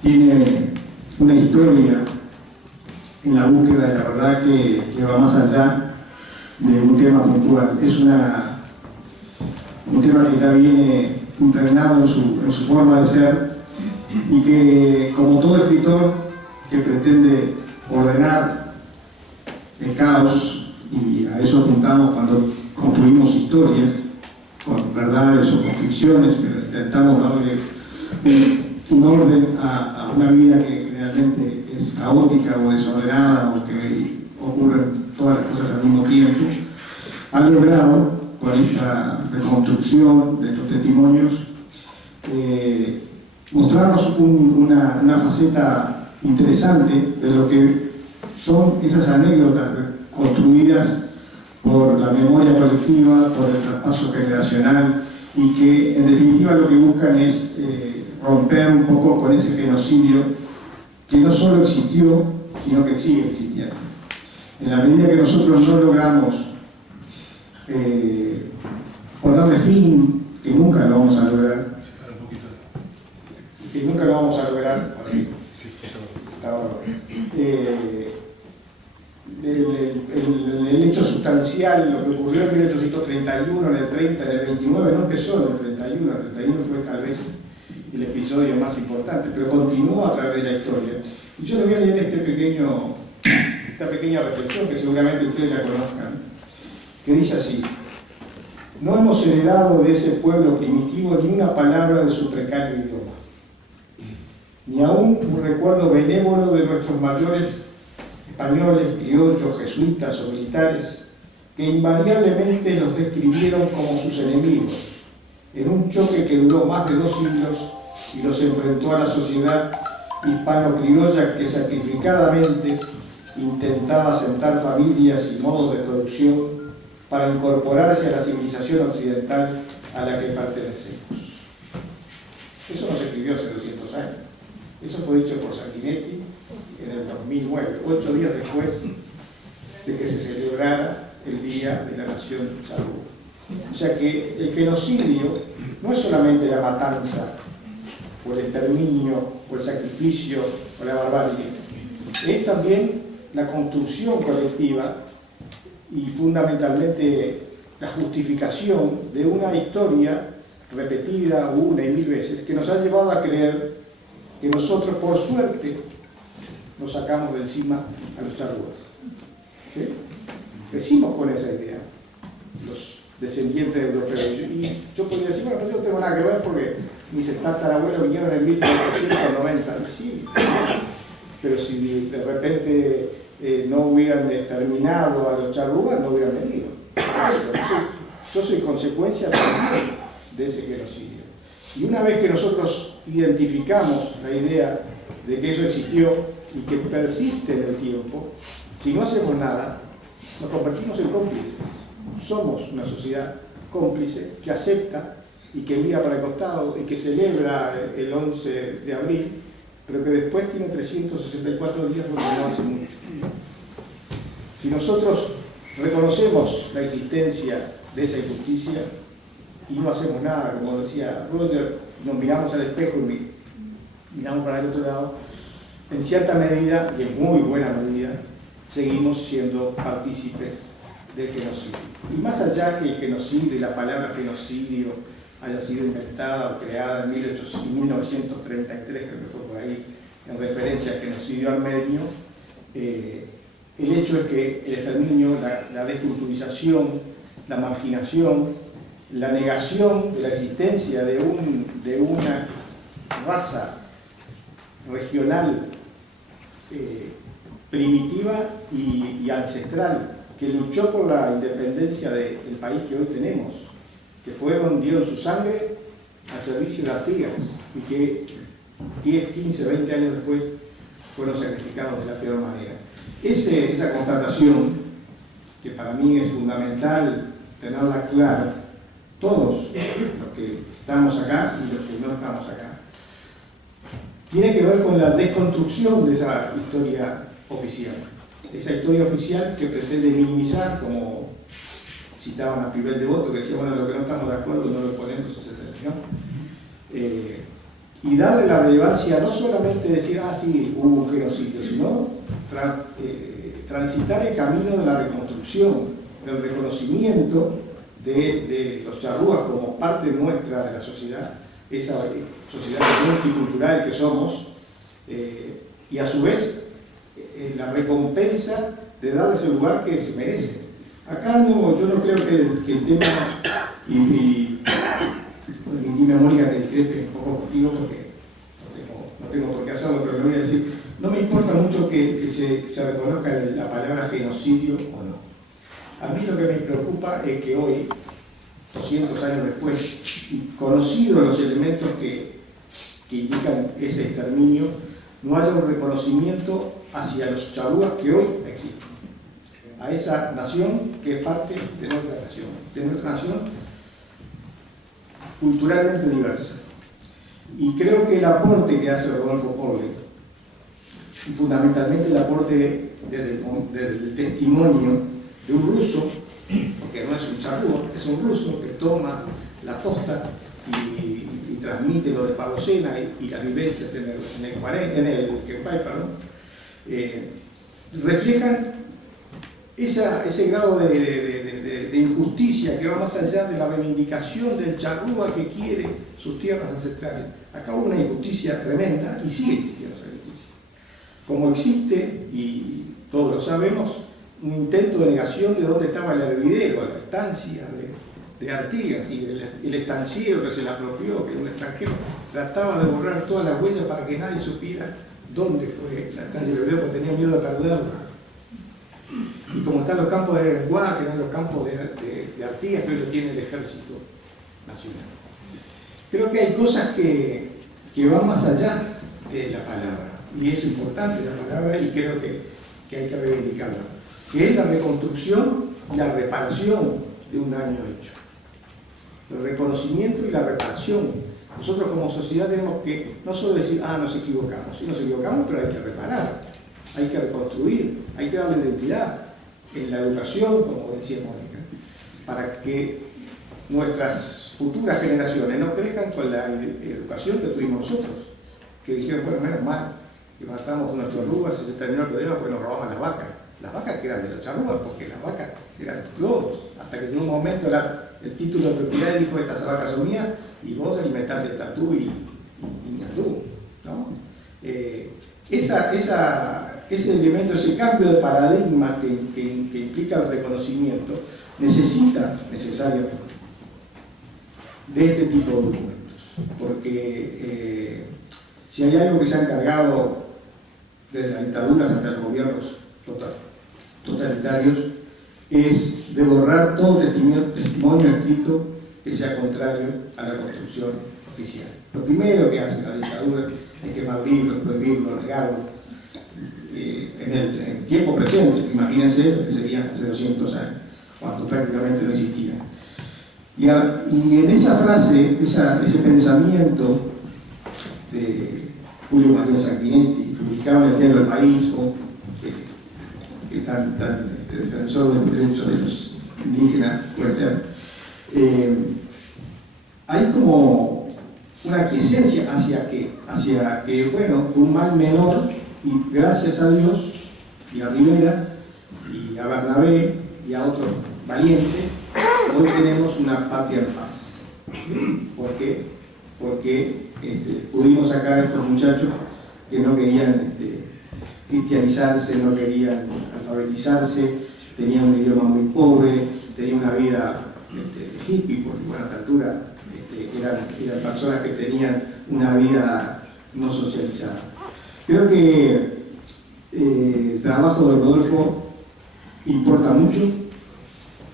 tiene una historia en la búsqueda de la verdad que va más allá de un tema puntual. Es un tema que ya viene impregnado en su forma de ser y que, como todo escritor que pretende ordenar el caos, y a eso apuntamos cuando construimos historias, con verdades o con ficciones, pero intentamos darle un orden a una vida que generalmente es caótica o desordenada o que ocurren todas las cosas al mismo tiempo, ha logrado, con esta reconstrucción de estos testimonios, mostrarnos una faceta interesante de lo que son esas anécdotas construidas por la memoria colectiva, por el traspaso generacional, y que en definitiva lo que buscan es romper un poco con ese genocidio que no solo existió, sino que sigue existiendo. En la medida que nosotros no logramos ponerle fin, que nunca lo vamos a lograr, el hecho sustancial, lo que ocurrió en 1831, en el 30, en el 29, no empezó en el 31, el 31 fue tal vez el episodio más importante, pero continuó a través de la historia. Y yo le voy a leer esta pequeña reflexión, que seguramente ustedes la conozcan, que dice así: no hemos heredado de ese pueblo primitivo ni una palabra de su precario idioma, ni aún un recuerdo benévolo de nuestros mayores españoles, criollos, jesuitas o militares, que invariablemente los describieron como sus enemigos, en un choque que duró más de 2 siglos y los enfrentó a la sociedad hispano-criolla que sacrificadamente intentaba asentar familias y modos de producción para incorporarse a la civilización occidental a la que pertenecemos. Eso no se escribió hace 200 años. Eso fue dicho por Sanguinetti en el 2009, 8 días después de que se celebrara el Día de la Nación Charrúa. O sea que el genocidio no es solamente la matanza, o el exterminio, o el sacrificio, o la barbarie. Es también la construcción colectiva y fundamentalmente la justificación de una historia repetida una y mil veces que nos ha llevado a creer que nosotros, por suerte, nos sacamos de encima a los charrúas. ¿Sí? Crecimos con esa idea, los descendientes europeos. Y yo podría decir, bueno, yo no tengo nada que ver porque mis tatarabuelos vinieron en 1890. Sí, pero si de repente no hubieran exterminado a los charrúas, no hubieran venido. Yo soy consecuencia de ese genocidio. Y una vez que nosotros identificamos la idea de que eso existió y que persiste en el tiempo, si no hacemos nada, nos convertimos en cómplices. Somos una sociedad cómplice que acepta y que mira para el costado y que celebra el 11 de abril, pero que después tiene 364 días donde no hace mucho. Si nosotros reconocemos la existencia de esa injusticia y no hacemos nada, como decía Roger, nos miramos al espejo y miramos para el otro lado, en cierta medida, y en muy buena medida, seguimos siendo partícipes del genocidio. Y más allá que el genocidio y la palabra genocidio haya sido inventada o creada en 1933, creo que fue por ahí, en referencia al genocidio armenio, el hecho es que el exterminio, la desculturización, la marginación, la negación de la existencia de una raza regional primitiva y ancestral, que luchó por la independencia del país que hoy tenemos, que dieron su sangre al servicio de Artigas y que 10, 15, 20 años después fueron sacrificados de la peor manera. Esa constatación, que para mí es fundamental tenerla clara, todos los que estamos acá y los que no estamos acá, tiene que ver con la desconstrucción de esa historia oficial. Esa historia oficial que pretende minimizar, como citaban a Pivet de Voto, que decía, bueno, lo que no estamos de acuerdo no lo ponemos, etc. Y darle la relevancia, no solamente decir, ah, sí, hubo un genocidio, sino transitar el camino de la reconstrucción, del reconocimiento de los charrúas como parte nuestra de la sociedad, esa sociedad multicultural que somos, y a su vez la recompensa de darles el lugar que se merecen. Acá yo no creo que el tema, y dime Mónica que discrepe un poco contigo porque no tengo por qué hacerlo, pero le voy a decir, no me importa mucho que se reconozca la palabra genocidio o no. A mí lo que me preocupa es que hoy, 200 años después, y conocidos los elementos que indican ese exterminio, no haya un reconocimiento hacia los charrúas que hoy existen, a esa nación que es parte de nuestra nación culturalmente diversa. Y creo que el aporte que hace Rodolfo Porley, y fundamentalmente el aporte desde el testimonio de un ruso, porque no es un charrúa, es un ruso que toma la posta y transmite lo de Pardocena y las vivencias en el Quepay, reflejan ese grado de injusticia que va más allá de la reivindicación del charrúa que quiere sus tierras ancestrales. Acá hubo una injusticia tremenda y sigue existiendo esa injusticia. Como existe, y todos lo sabemos, un intento de negación de dónde estaba el hervidero, la estancia de Artigas, y el estanciero que se la apropió, que era un extranjero, trataba de borrar todas las huellas para que nadie supiera dónde fue la estancia del hervidero, porque tenía miedo de perderla. Y como están los campos de Arenguá, que eran los campos de Artigas, que hoy lo tiene el Ejército Nacional. Creo que hay cosas que van más allá de la palabra, y es importante la palabra, y creo que hay que reivindicarla, que es la reconstrucción y la reparación de un daño hecho. El reconocimiento y la reparación. Nosotros como sociedad tenemos que no solo decir, ah, nos equivocamos, sí nos equivocamos, pero hay que reparar, hay que reconstruir, hay que darle identidad en la educación, como decía Mónica, para que nuestras futuras generaciones no crezcan con la educación que tuvimos nosotros, que dijeron, bueno, menos mal, que matamos nuestros charrúas y se terminó el problema porque nos robaban las vacas que eran de los charrúas, porque las vacas eran todos, hasta que en un momento el título de propiedad dijo, estas vacas son mías, y vos alimentaste tatú y ñatú, ¿no? Ese elemento, ese cambio de paradigma que implica el reconocimiento, necesita necesariamente de este tipo de documentos, porque si hay algo que se ha encargado desde las dictaduras hasta los gobiernos totalitarios, es de borrar todo testimonio escrito que sea contrario a la construcción oficial. Lo primero que hace la dictadura es quemar libros, prohibirlo, negarlo. En el tiempo presente, imagínense lo que serían hace 200 años, cuando prácticamente no existía. Y en esa frase, ese pensamiento de Julio María Sanguinetti, publicado en el diario El País, que tan defensor de los derechos de los indígenas puede ser, hay como una aquiescencia hacia que, bueno, fue un mal menor, y gracias a Dios, y a Rivera, y a Bernabé, y a otros valientes, hoy tenemos una patria en paz. ¿Por qué? Porque pudimos sacar a estos muchachos que no querían cristianizarse, no querían alfabetizarse, tenían un idioma muy pobre, tenían una vida de hippie, porque bueno, a esta altura eran personas que tenían una vida no socializada. Creo que El trabajo de Rodolfo importa mucho,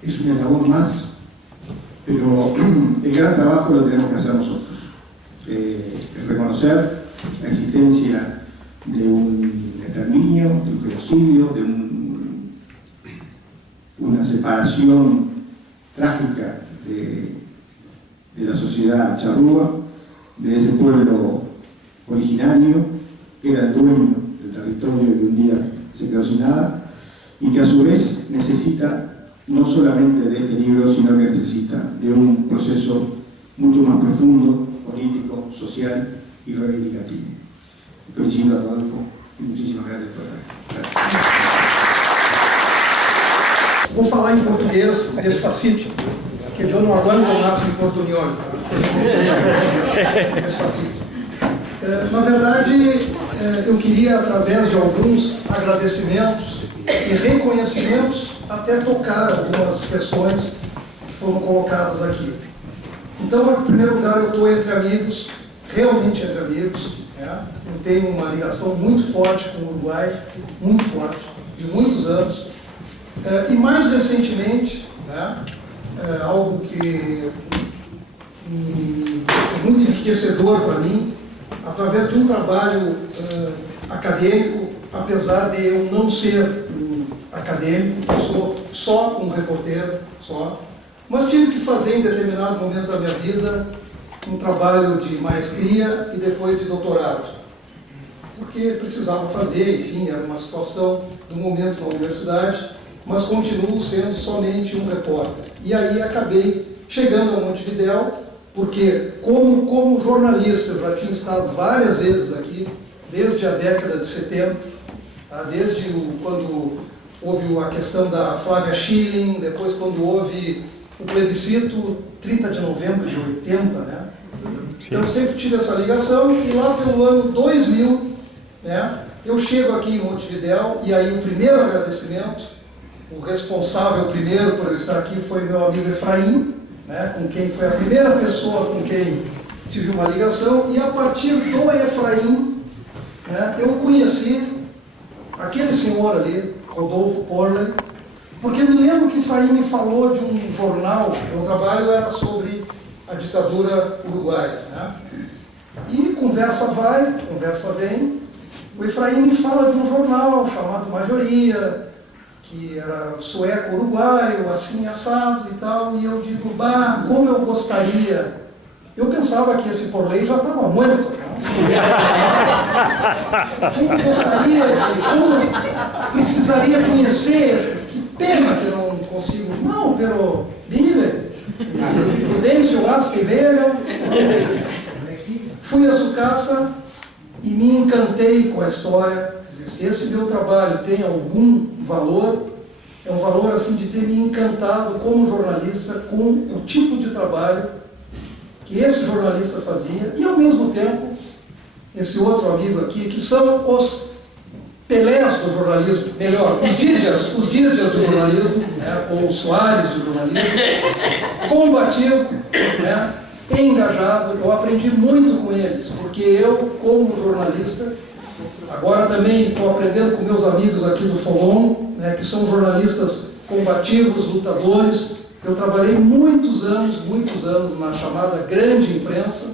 es una labor más, pero el gran trabajo lo tenemos que hacer nosotros. Reconocer la existencia de un exterminio, de un genocidio, de una separación trágica de la sociedad charrúa, de ese pueblo originario que era el dueño del territorio y que un día se quedó sin nada, y que a su vez necesita no solamente de este libro, sino que necesita de un proceso mucho más profundo, político, social y reivindicativo. Felicito a Rodolfo y muchísimas gracias por la gracia. Vou falar em português despacito, porque eu não aguento mais em portunhol. Despacito. Na verdade, eu queria, através de alguns agradecimentos e reconhecimentos, até tocar algumas questões que foram colocadas aqui. Então, em primeiro lugar, eu estou entre amigos, realmente entre amigos. Né? Eu tenho uma ligação muito forte com o Uruguai, muito forte, de muitos anos. E mais recentemente, né, algo que é muito enriquecedor para mim, através de um trabalho acadêmico, apesar de eu não ser acadêmico, eu sou só um reporteiro, só, mas tive que fazer em determinado momento da minha vida um trabalho de maestria e depois de doutorado, porque precisava fazer, enfim, era uma situação do momento na universidade, mas continuo sendo somente um repórter. E aí acabei chegando a Montevidéu, porque como jornalista, eu já tinha estado várias vezes aqui, desde a década de 70, tá? Desde quando houve a questão da Flávia Schilling, depois quando houve o plebiscito 30 de novembro de 80, né? Então eu sempre tive essa ligação, e lá pelo ano 2000, né, eu chego aqui em Montevidéu, e aí o primeiro agradecimento, o responsável primeiro por eu estar aqui foi meu amigo Efraim, né, com quem foi a primeira pessoa com quem tive uma ligação, e a partir do Efraim, né, eu conheci aquele senhor ali, Rodolfo Porley, porque eu me lembro que Efraim me falou de um jornal, meu trabalho era sobre a ditadura uruguaia, né? E conversa vai, conversa vem, o Efraim me fala de um jornal chamado Majoria, que era sueco-uruguaio, assim, assado e tal, e eu digo, bah, como eu gostaria. Eu pensava que esse Porley já estava morto. Como gostaria, como precisaria conhecer, que pena que eu não consigo. Não, pero vive. Prudêncio Aspe Velho. Fui a sua casa e me encantei com a história. Se esse meu trabalho tem algum valor, é um valor assim de ter me encantado como jornalista com o tipo de trabalho que esse jornalista fazia, e ao mesmo tempo esse outro amigo aqui, que são os Pelés do jornalismo, melhor, os Dídias do jornalismo, né, ou os Soares do jornalismo, combativo, né, engajado. Eu aprendi muito com eles, porque eu, como jornalista, agora também estou aprendendo com meus amigos aqui do Folon, né, que são jornalistas combativos, lutadores. Eu trabalhei muitos anos na chamada grande imprensa,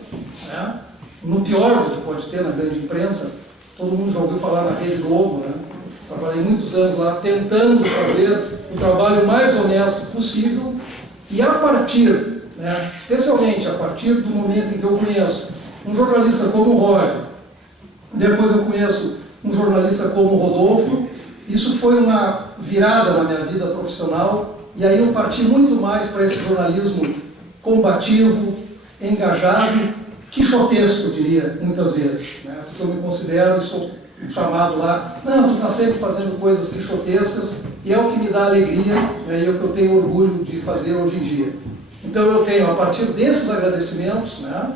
né, no pior do que pode ter na grande imprensa. Todo mundo já ouviu falar na Rede Globo, né? Trabalhei muitos anos lá tentando fazer o trabalho mais honesto possível, e a partir, né, especialmente a partir do momento em que eu conheço um jornalista como o Roger, depois eu conheço um jornalista como o Rodolfo, isso foi uma virada na minha vida profissional, e aí eu parti muito mais para esse jornalismo combativo, engajado, quixotesco, eu diria, muitas vezes, né? Porque eu me considero e sou chamado lá, não, tu está sempre fazendo coisas quixotescas, e é o que me dá alegria, né, e é o que eu tenho orgulho de fazer hoje em dia. Então eu tenho, a partir desses agradecimentos, né,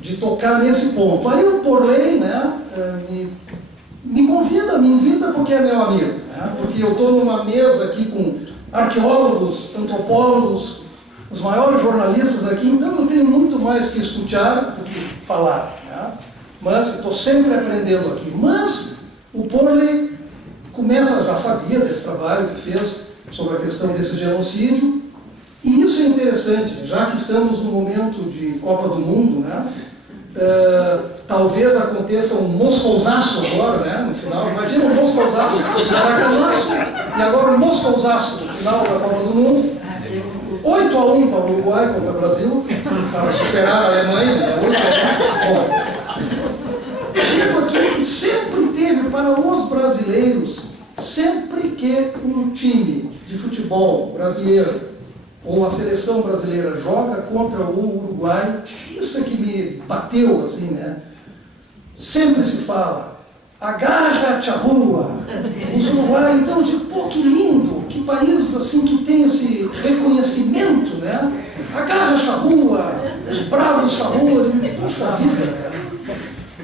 de tocar nesse ponto. Aí o Porley, né, me convida, me invita porque é meu amigo, né, porque eu estou numa mesa aqui com arqueólogos, antropólogos, os maiores jornalistas aqui, então eu tenho muito mais que escutar do que falar, né? Mas estou sempre aprendendo aqui. Mas O Porley já sabia desse trabalho que fez sobre a questão desse genocídio, e isso é interessante, já que estamos no momento de Copa do Mundo, né? Talvez aconteça um moscouzaço agora, né? No final, imagina um moscouzaço no Maracanaço, e agora um moscouzaço no final da Copa do Mundo. 8-1 para o Uruguai contra o Brasil, para superar a Alemanha, né? 8-1. Bom, eu digo aqui que sempre teve para os brasileiros, sempre que um time de futebol brasileiro ou a seleção brasileira joga contra o Uruguai, isso é que me bateu assim, né? Sempre se fala, agarra charrua. Os uruguaios, então, de pô, que lindo, que país assim que tem esse reconhecimento, né? Agarra charrua, os bravos charruas, puxa vida, cara.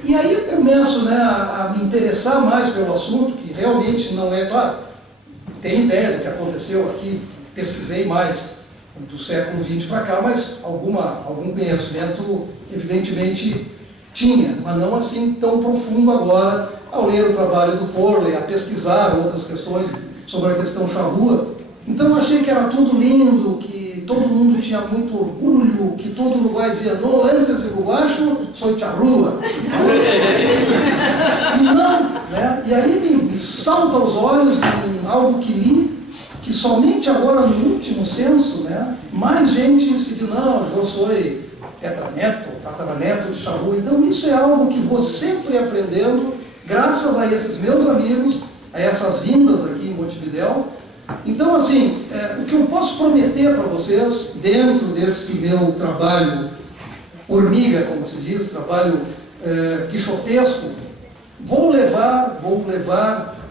E aí eu começo, né, a me interessar mais pelo assunto, que realmente não é, claro, tenho ideia do que aconteceu aqui, pesquisei mais do século XX para cá, mas algum conhecimento evidentemente tinha, mas não assim tão profundo agora, ao ler o trabalho do Porley, a pesquisar outras questões sobre a questão charrua. Então eu achei que era tudo lindo, que todo mundo tinha muito orgulho, que todo Uruguai dizia, no, antes de uruguacho, sou charrua. E não, né? E aí me salta aos olhos algo que li, que somente agora no último censo, né, mais gente se diz, não, eu sou tetraneto, tataraneto de charrua. Então isso é algo que vou sempre aprendendo, graças a esses meus amigos, a essas vindas aqui em Montevidéu. Então, assim, o que eu posso prometer para vocês, dentro desse meu trabalho hormiga, como se diz, trabalho quixotesco, vou levar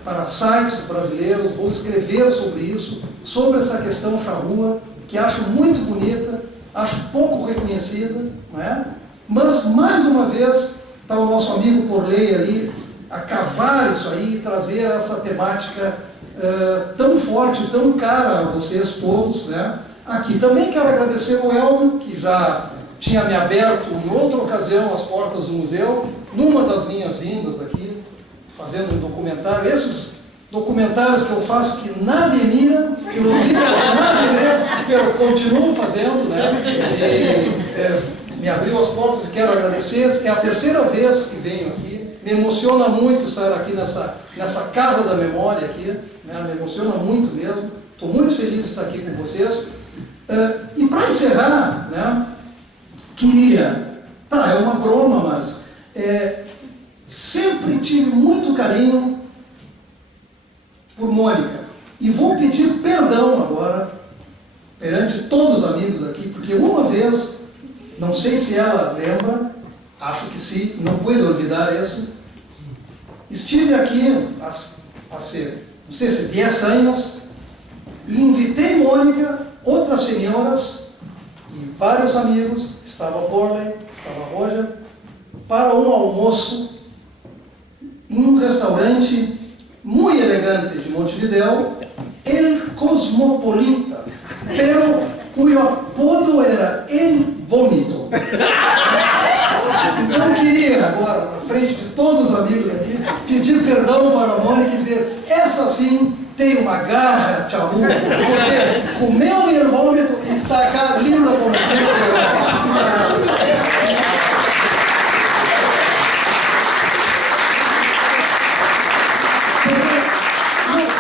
para sites brasileiros, vou escrever sobre isso, sobre essa questão charrua, que acho muito bonita, acho pouco reconhecida, não é? Mas, mais uma vez, está o nosso amigo Porley ali, a cavar isso aí e trazer essa temática tão forte, tão cara a vocês todos, né? Aqui também quero agradecer ao Elvio, que já tinha me aberto em outra ocasião as portas do museu, numa das minhas vindas aqui, fazendo um documentário. Esses documentários que eu faço que nadie mira, que nos livros nadie lê, eu continuo fazendo, né? Me abriu as portas e quero agradecer. É a terceira vez que venho aqui. Me emociona muito estar aqui nessa casa da memória aqui, né? Me emociona muito mesmo. Estou muito feliz de estar aqui com vocês. E para encerrar, né, queria, é uma broma, mas sempre tive muito carinho por Mônica. E vou pedir perdão agora, perante todos os amigos aqui, porque uma vez, não sei se ela lembra, acho que sim, não puedo olvidar isso, estive aqui hace, não sei se 10 anos, e invitei Mônica, outras senhoras e vários amigos, estava Porley, estava Roger, para um almoço em um restaurante muito elegante de Montevidéu, El Cosmopolita, pero cuyo apodo era El Vômito. Então eu queria agora, na frente de todos os amigos aqui, pedir perdão para a Mônica e dizer, essa sim tem uma garra, charrua, porque comeu El Vômito e está cá linda como sempre.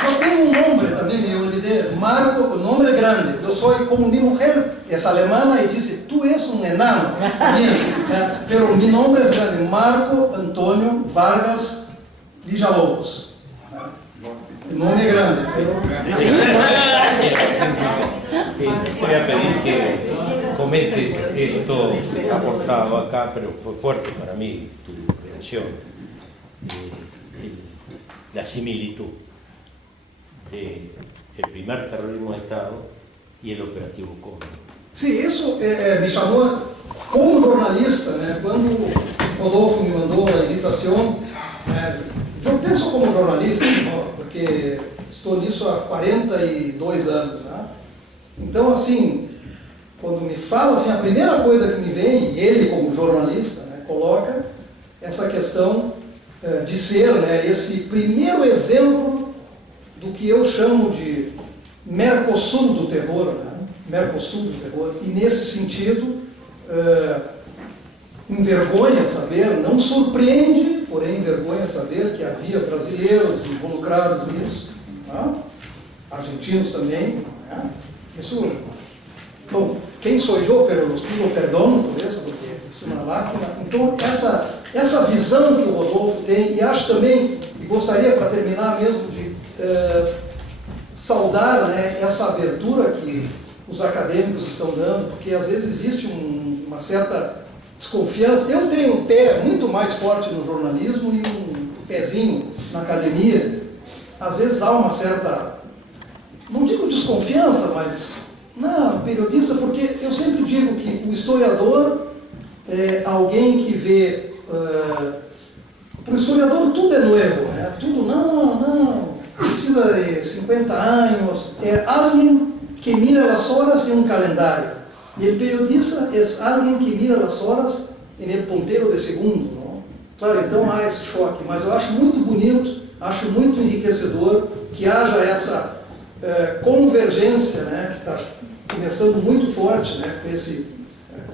Eu tenho um nome também, me olvidei, Marco, o nome é grande, eu sou como minha mulher, é alemã e disse, tu és um enano, pero meu nome é grande, Marco Antônio Vargas Villalobos. O nome é grande. Voy a pedir que comentes esto aportado acá, pero fue fuerte para mí tu reacción, la similitud del primer terrorismo de Estado y el operativo Cóndor. Sim, isso me chamou como jornalista, né, quando o Rodolfo me mandou a invitação, eu penso como jornalista, porque estou nisso há 42 anos, né? Então, assim, quando me fala, assim, a primeira coisa que me vem, e ele como jornalista, né, coloca essa questão de ser, né, esse primeiro exemplo do que eu chamo de Mercosul do terror, né? Mercosul do terror, e nesse sentido envergonha saber, não surpreende, porém envergonha saber que havia brasileiros involucrados nisso, né? Argentinos também, né? Isso, bom, quem sou eu, pero los pido perdão por isso, porque isso é uma lástima. Então essa visão que o Rodolfo tem, e acho também, e gostaria para terminar mesmo de saudar, né, essa abertura que os acadêmicos estão dando, porque às vezes existe uma certa desconfiança. Eu tenho um pé muito mais forte no jornalismo e um pezinho na academia. Às vezes há uma certa, não digo desconfiança, mas não, periodista, porque eu sempre digo que o historiador é alguém que vê, para o historiador tudo é novo, né? Tudo, não, precisa de 50 anos, é alguém que mira as horas em um calendário. E o periodista é alguém que mira as horas em el ponteiro de segundo. Não? Claro, então há esse choque, mas eu acho muito bonito, acho muito enriquecedor que haja essa convergência, né, que está começando muito forte, né,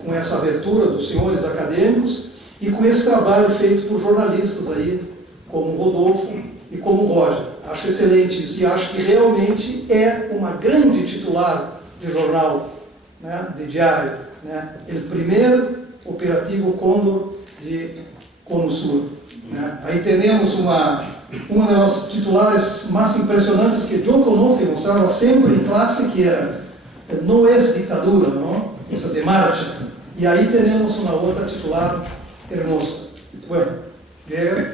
com essa abertura dos senhores acadêmicos e com esse trabalho feito por jornalistas aí, como o Rodolfo e como o Roger. Acho excelente isso e acho que realmente é uma grande titular de jornal, né, de diário, né, o primeiro operativo Cóndor de Cono Sur. Né. Aí temos uma das titulares mais impressionantes que eu conozco, que mostrava sempre em classe, que era "Não é ditadura", não? Essa de marcha. E aí temos uma outra titular hermosa. Bueno, Diego.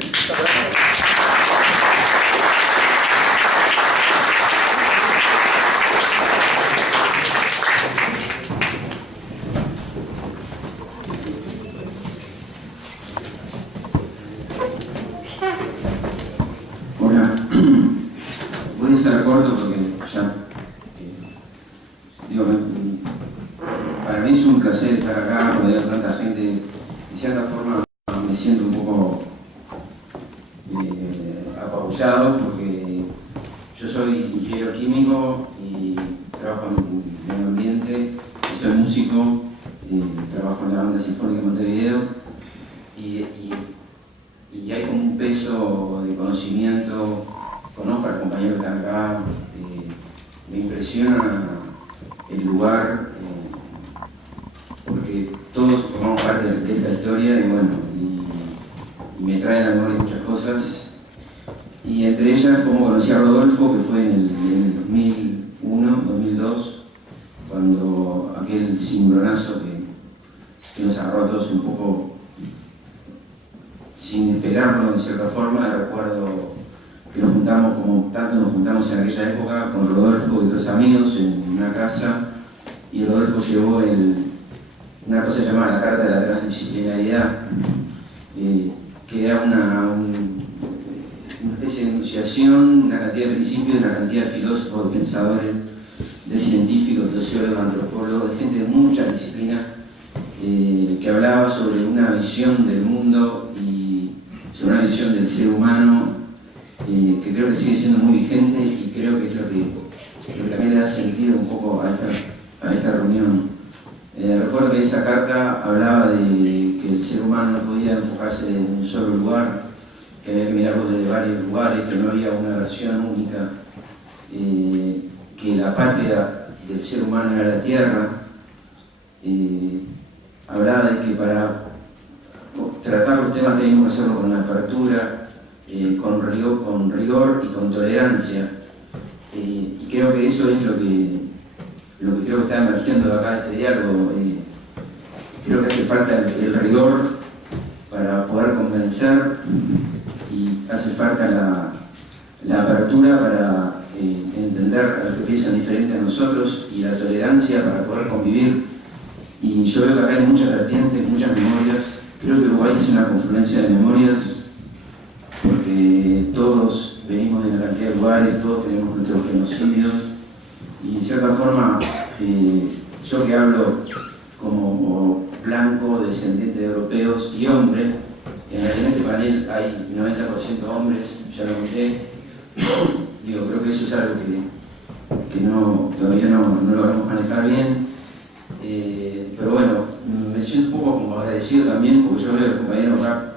Voy a ser corto porque ya, para mí es un placer estar acá, rodeado de tanta gente. De cierta forma me siento un poco apabullado porque yo soy ingeniero químico y trabajo en medio ambiente, soy músico, trabajo en la banda sinfónica de Montevideo y hay como un peso de conocimiento. Conozco a los compañeros que están acá, me impresiona el lugar, porque todos formamos parte de esta historia y bueno, y me trae a la memoria muchas cosas, y entre ellas como conocí a Rodolfo, que fue en el 2001, 2002, cuando aquel cimbronazo que nos agarró a todos un poco sin esperarlo en cierta forma. Recuerdo que nos juntamos, como tanto nos juntamos en aquella época, con Rodolfo y otros amigos en una casa, y Rodolfo llevó una cosa llamada la Carta de la Transdisciplinariedad, que era una especie de enunciación, una cantidad de principios, una cantidad de filósofos, de pensadores, de científicos, de sociólogos, de antropólogos, de gente de muchas disciplinas, que hablaba sobre una visión del mundo y sobre una visión del ser humano, que creo que sigue siendo muy vigente y creo que es lo que también le da sentido un poco a esta reunión. Recuerdo que esa carta hablaba de que el ser humano no podía enfocarse en un solo lugar, que había que mirarlo desde varios lugares, que no había una versión única, que la patria del ser humano era la tierra. Hablaba de que para tratar los temas teníamos que hacerlo con una apertura, con rigor y con tolerancia, y creo que eso es lo que creo que está emergiendo de acá de este diálogo. Creo que hace falta el rigor para poder convencer y hace falta la apertura para entender a los que piensan diferente a nosotros y la tolerancia para poder convivir. Y yo veo que acá hay muchas vertientes, muchas memorias. Creo que Uruguay es una confluencia de memorias, porque todos venimos de una cantidad de lugares, todos tenemos nuestros genocidios, y en cierta forma, yo que hablo como blanco, descendiente de europeos y hombre, En realidad en este panel hay 90% hombres, ya lo conté. Digo, creo que eso es algo que todavía no logramos manejar bien. Pero bueno, me siento un poco como agradecido también, porque yo veo a los compañeros acá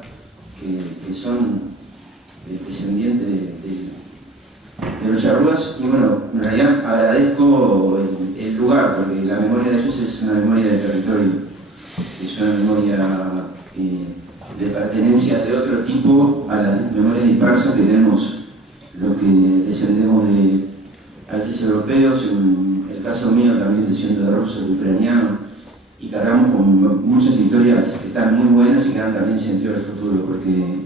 que son descendientes de los charrúas, y bueno, en realidad agradezco el lugar, porque la memoria de ellos es una memoria de territorio, es una memoria de pertenencia de otro tipo a las memorias dispersas que tenemos los que descendemos de a veces europeos, en el caso mío también desciendo de rusos, de ucranianos, y cargamos con muchas historias que están muy buenas y que dan también sentido al futuro, porque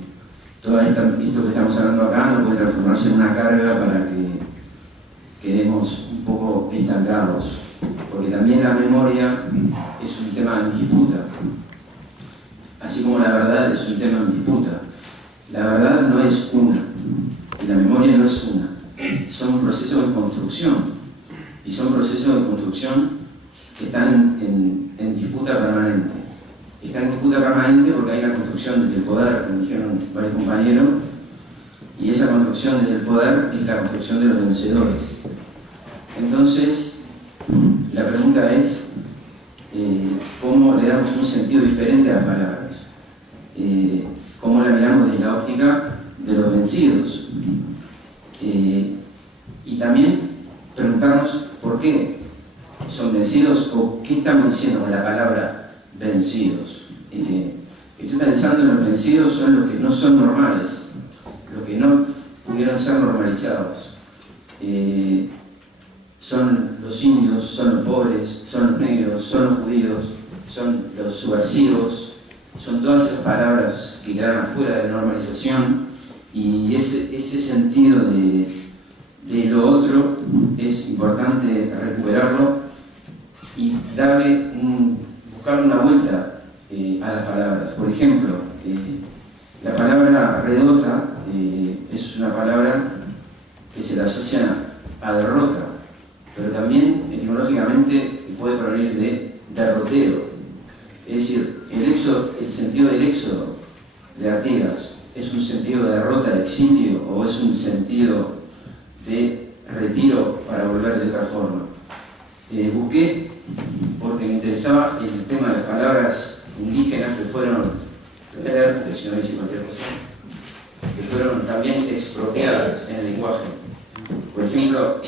todo esto que estamos hablando acá no puede transformarse en una carga para que quedemos un poco estancados, porque también la memoria es un tema en disputa, así como la verdad es un tema en disputa. La verdad no es una, y la memoria no es una, son procesos de construcción, y son procesos de construcción que están en disputa permanente. Están en disputa permanente porque hay una construcción desde el poder, como dijeron varios compañeros, y esa construcción desde el poder es la construcción de los vencedores. Entonces, la pregunta es, ¿cómo le damos un sentido diferente a las palabras? ¿Cómo la miramos desde la óptica de los vencidos? Y también preguntarnos por qué son vencidos o qué estamos diciendo con la palabra vencidos. Estoy pensando en los vencidos son los que no son normales, los que no pudieron ser normalizados. Son los indios, son los pobres, son los negros, son los judíos, son los subversivos, son todas esas palabras que quedan afuera de la normalización, y ese sentido de lo otro es importante recuperarlo y buscarle una vuelta a las palabras. Por ejemplo, la palabra redota es una palabra que se la asocia a derrota, pero también etimológicamente puede provenir de derrotero. Es decir, el sentido del éxodo de Artigas es un sentido de derrota, de exilio, o es un sentido de retiro para volver de otra forma. Busqué porque me interesaba el tema de las palabras indígenas que fueron, lo voy a leer porque si no dice cualquier cosa, que fueron también expropiadas en el lenguaje. Por ejemplo,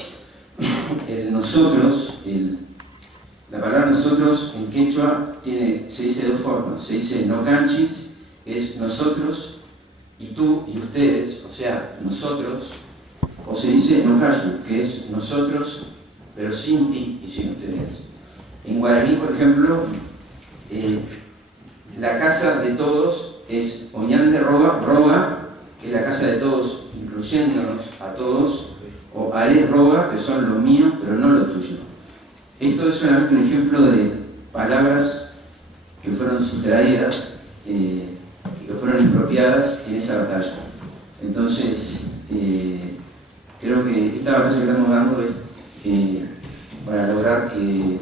el nosotros, la palabra nosotros en quechua se dice de dos formas. Se dice no canchis, es nosotros, y tú y ustedes, o sea, nosotros, o se dice nocayu, que es nosotros, pero sin ti y sin ustedes. En guaraní, por ejemplo, la casa de todos es oñán de roga, que es la casa de todos, incluyéndonos a todos, o are roga, que son lo mío, pero no lo tuyo. Esto es solamente un ejemplo de palabras que fueron sustraídas y que fueron expropiadas en esa batalla. Entonces, creo que esta batalla que estamos dando es para lograr que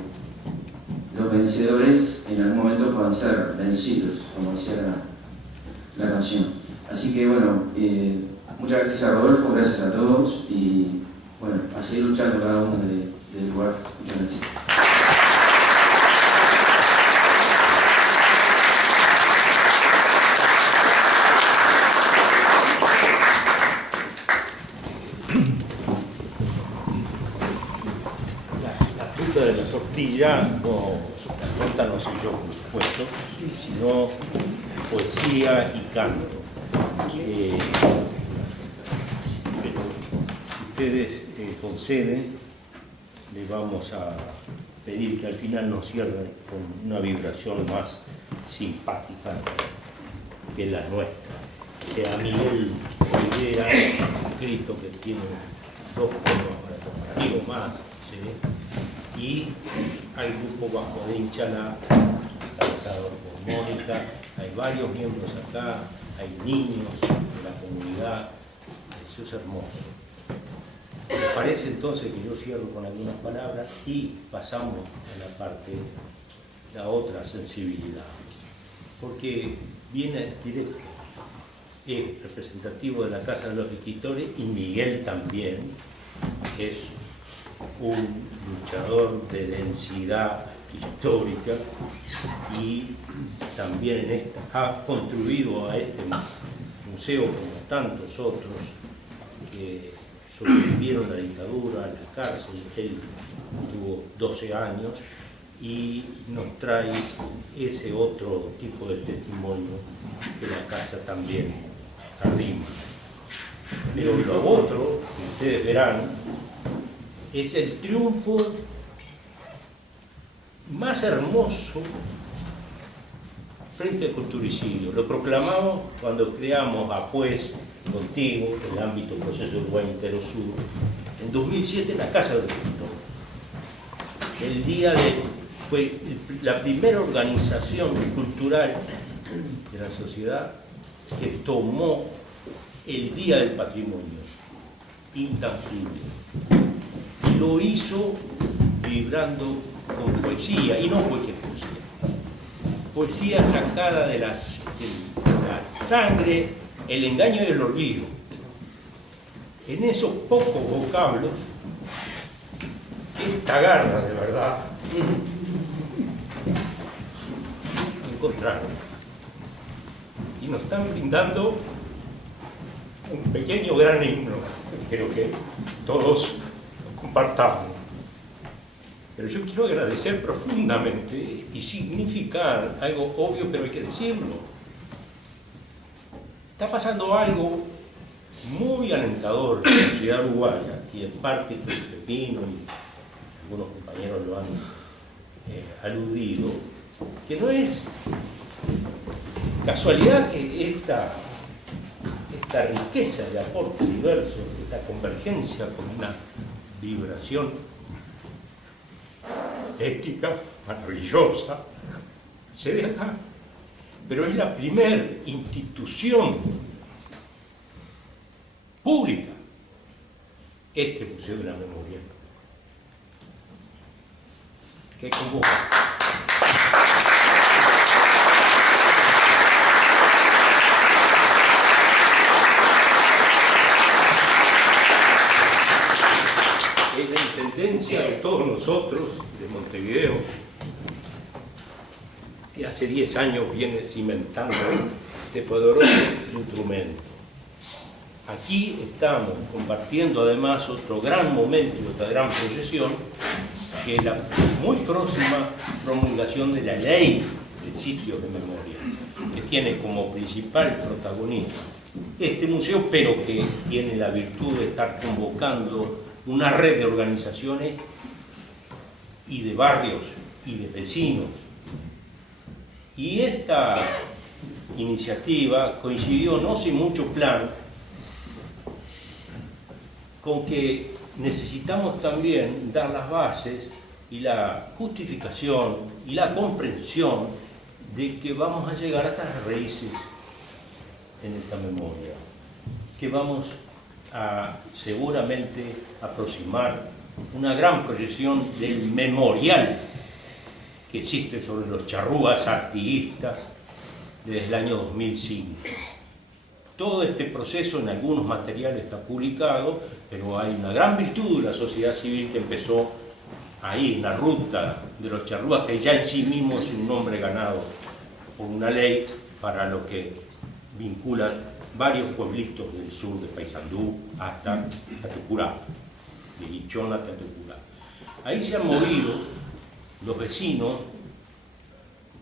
los vencedores en algún momento puedan ser vencidos, como decía la canción. Así que bueno, muchas gracias a Rodolfo, gracias a todos, y bueno, a seguir luchando cada uno del lugar. Muchas gracias. La fruta de la tortilla, no, la torta no soy yo, por supuesto, sino poesía y canto. Pero si ustedes conceden, les vamos a pedir que al final nos cierren con una vibración más simpática que la nuestra, que a Miguel Olivera, escrito que tiene 2 poemas para compartir o más, ¿sí? Y al grupo Bajo de Inchalá, encabezado por Mónica, hay varios miembros acá, hay niños de la comunidad, eso es hermoso. ¿Les parece entonces que yo cierro con algunas palabras y pasamos a la parte, la otra sensibilidad? Porque viene directo es representativo de la Casa de los Escritores, y Miguel también es un luchador de densidad histórica y también ha contribuido a este museo, como tantos otros que sobrevivieron la dictadura, a la cárcel. Él tuvo 12 años y nos trae ese otro tipo de testimonio que la casa también arrima. Pero lo otro, que ustedes verán, es el triunfo más hermoso frente al culturicidio. Lo proclamamos cuando creamos APUES contigo, el ámbito Proceso Uruguay Entero Sur, en 2007 en la Casa del Escritor. El día fue la primera organización cultural de la sociedad que tomó el Día del Patrimonio intangible y lo hizo vibrando con poesía, y no cualquier poesía sacada de la sangre, el engaño y el olvido. En esos pocos vocablos, esta garra de verdad encontraron y nos están brindando un pequeño gran himno que espero que todos compartamos. Pero yo quiero agradecer profundamente y significar algo obvio, pero hay que decirlo. Está pasando algo muy alentador en la sociedad uruguaya, y en parte que Pepino y algunos compañeros lo han aludido, que no es casualidad que esta riqueza de aportes diversos, esta convergencia con una vibración ética maravillosa, se de acá. Pero es la primera institución pública, este Museo de la Memoria, que convoca. Es la intendencia de todos nosotros, de Montevideo, que hace 10 años viene cimentando este poderoso instrumento. Aquí estamos compartiendo además otro gran momento y otra gran proyección, que es la muy próxima promulgación de la ley de sitios de memoria, que tiene como principal protagonista este museo, pero que tiene la virtud de estar convocando una red de organizaciones y de barrios y de vecinos. Y esta iniciativa coincidió, no sin mucho plan, con que necesitamos también dar las bases y la justificación y la comprensión de que vamos a llegar hasta las raíces en esta memoria, que vamos a seguramente aproximar una gran proyección del memorial que existe sobre los charrúas activistas desde el año 2005. Todo este proceso en algunos materiales está publicado, pero hay una gran virtud de la sociedad civil que empezó ahí en la ruta de los charrúas, que ya en sí mismo es un nombre ganado por una ley para lo que vincula varios pueblitos del sur de Paysandú hasta Catucurá, de Guichón hasta Catucurá. Ahí se han movido los vecinos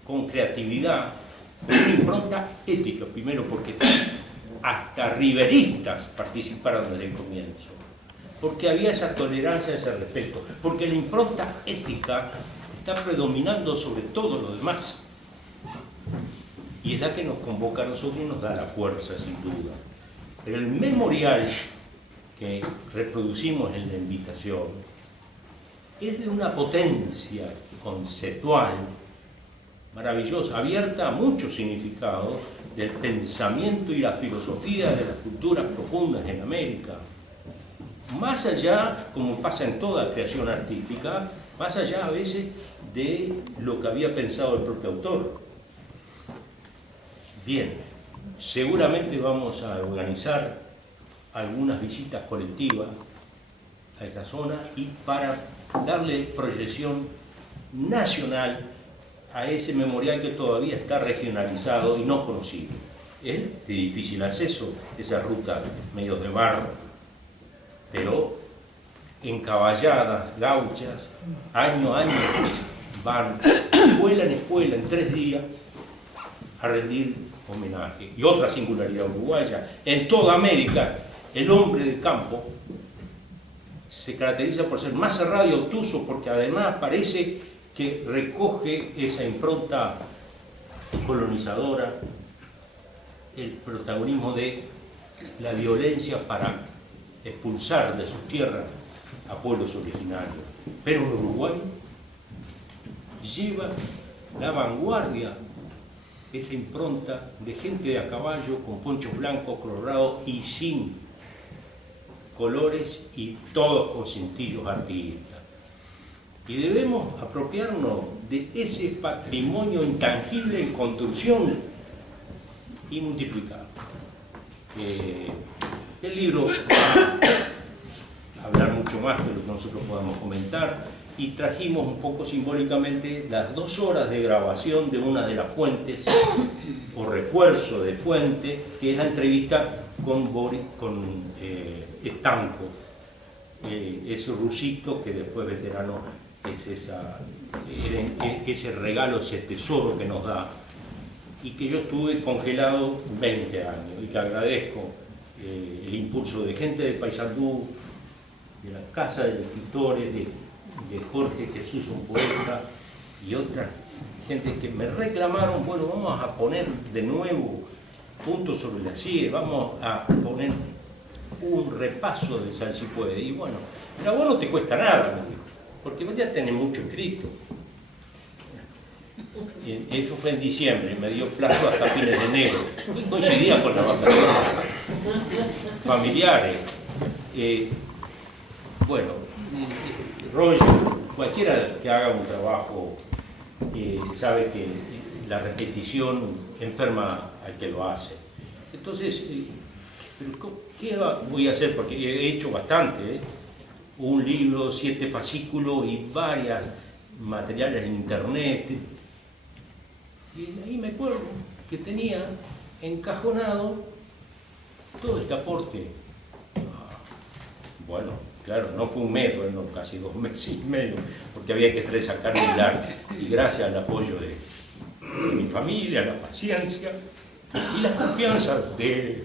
con creatividad, con una impronta ética, primero porque hasta riveristas participaron desde el comienzo, porque había esa tolerancia, ese respeto, porque la impronta ética está predominando sobre todo lo demás, y es la que nos convoca a nosotros y nos da la fuerza, sin duda. Pero el memorial que reproducimos en la invitación es de una potencia conceptual maravillosa, abierta a muchos significados del pensamiento y la filosofía de las culturas profundas en América. Más allá, como pasa en toda creación artística, más allá a veces de lo que había pensado el propio autor. Bien, seguramente vamos a organizar algunas visitas colectivas a esa zona y para darle proyección nacional a ese memorial que todavía está regionalizado y no conocido. Es de difícil acceso esa ruta medio de barro, pero encaballadas, gauchas, año a año van escuela en escuela en 3 días a rendir homenaje. Y otra singularidad uruguaya, en toda América el hombre del campo se caracteriza por ser más cerrado y obtuso, porque además parece que recoge esa impronta colonizadora, el protagonismo de la violencia para expulsar de sus tierras a pueblos originarios. Pero el Uruguay lleva la vanguardia, esa impronta de gente de a caballo con ponchos blancos, colorados y sin colores, y todos con cintillos artiguistas. Y debemos apropiarnos de ese patrimonio intangible en construcción y multiplicar. El libro va a hablar mucho más de lo que nosotros podamos comentar, y trajimos un poco simbólicamente las 2 horas de grabación de una de las fuentes, o refuerzo de fuente, que es la entrevista con Estanco, ese rusito que después veterano es ese regalo, ese tesoro que nos da, y que yo estuve congelado 20 años, y que agradezco el impulso de gente de Paysandú, de la Casa de Escritores, de Jorge Jesús, un poeta, y otra gente que me reclamaron, bueno, vamos a poner de nuevo puntos sobre las IE, vamos a poner un repaso de Sal si puede. Y bueno, pero a vos no te cuesta nada, me dijo, porque ya tenés mucho escrito. Y eso fue en diciembre, me dio plazo hasta fines de enero, y coincidía con las vacaciones familiares. Bueno, Roger, cualquiera que haga un trabajo sabe que la repetición enferma al que lo hace. Entonces, ¿qué voy a hacer? Porque he hecho bastante, un libro, 7 fascículos y varios materiales en internet. Y ahí me acuerdo que tenía encajonado todo este aporte. Bueno, claro, no fue un mes, fueron casi 2 meses y medio, porque había que sacar un largo. Y gracias al apoyo de mi familia, la paciencia y la confianza de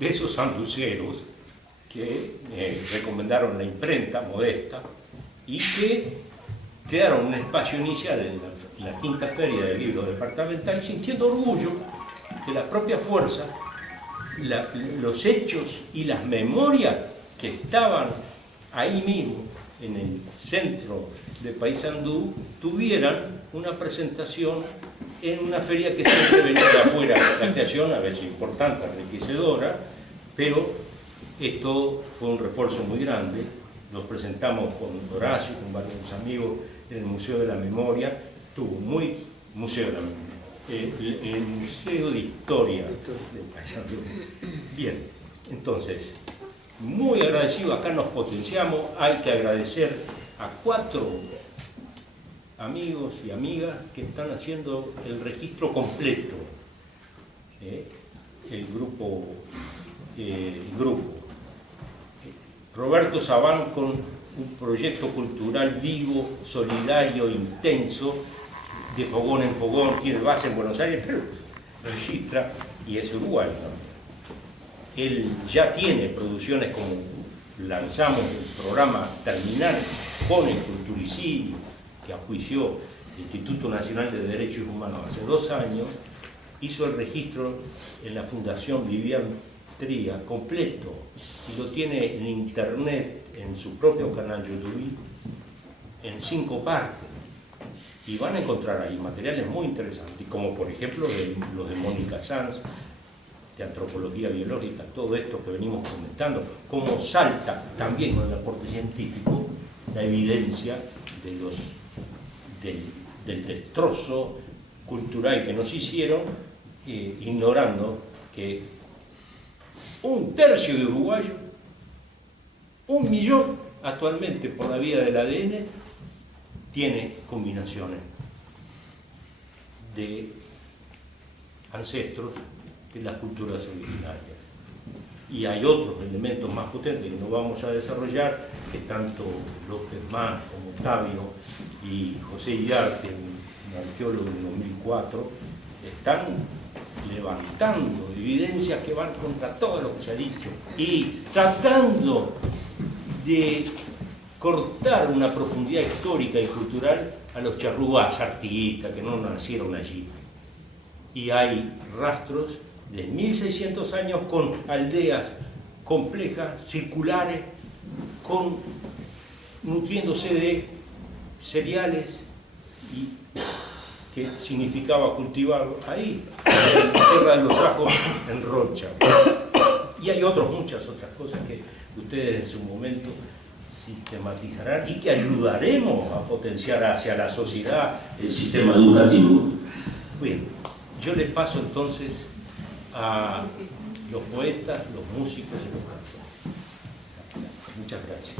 esos sanduceros que recomendaron la imprenta modesta y que crearon un espacio inicial en la quinta feria del libro departamental, sintiendo orgullo que la propia fuerza, los hechos y las memorias que estaban ahí mismo en el centro de Paysandú tuvieran una presentación en una feria que siempre venía de afuera, la creación a veces importante, enriquecedora, pero esto fue un refuerzo muy grande. Nos presentamos con Horacio, con varios amigos en el Museo de la Memoria, Museo de la Memoria, el Museo de Historia de Paysandú. Bien, entonces, muy agradecido, acá nos potenciamos, hay que agradecer a 4 amigos y amigas que están haciendo el registro completo, el grupo Roberto Sabán con un proyecto cultural vivo, solidario, intenso, de fogón en fogón, tiene base en Buenos Aires, pero registra y es uruguayo también. Él ya tiene producciones como lanzamos el programa Terminar con el Culturicidio, que ajuició el Instituto Nacional de Derechos Humanos hace 2 años, hizo el registro en la Fundación Vivian Tría completo y lo tiene en internet, en su propio canal YouTube, en 5 partes. Y van a encontrar ahí materiales muy interesantes, como por ejemplo los de Mónica Sanz, de antropología biológica, todo esto que venimos comentando, cómo salta también con el aporte científico la evidencia del destrozo cultural que nos hicieron ignorando que 1/3 de uruguayos, 1 millón actualmente por la vía del ADN, tiene combinaciones de ancestros de las culturas originarias. Y hay otros elementos más potentes que no vamos a desarrollar, que tanto López Más como Octavio y José Iriarte, un arqueólogo en 2004, están levantando evidencias que van contra todo lo que se ha dicho y tratando de cortar una profundidad histórica y cultural a los charrúas artiguistas que no nacieron allí. Y hay rastros de 1600 años con aldeas complejas, circulares, nutriéndose de cereales y que significaba cultivar ahí, en la Tierra de los Ajos, en Rocha. Y hay muchas otras cosas que ustedes en su momento sistematizarán y que ayudaremos a potenciar hacia la sociedad el sistema educativo. Bien, yo les paso entonces a los poetas, los músicos y los cantores. Muchas gracias.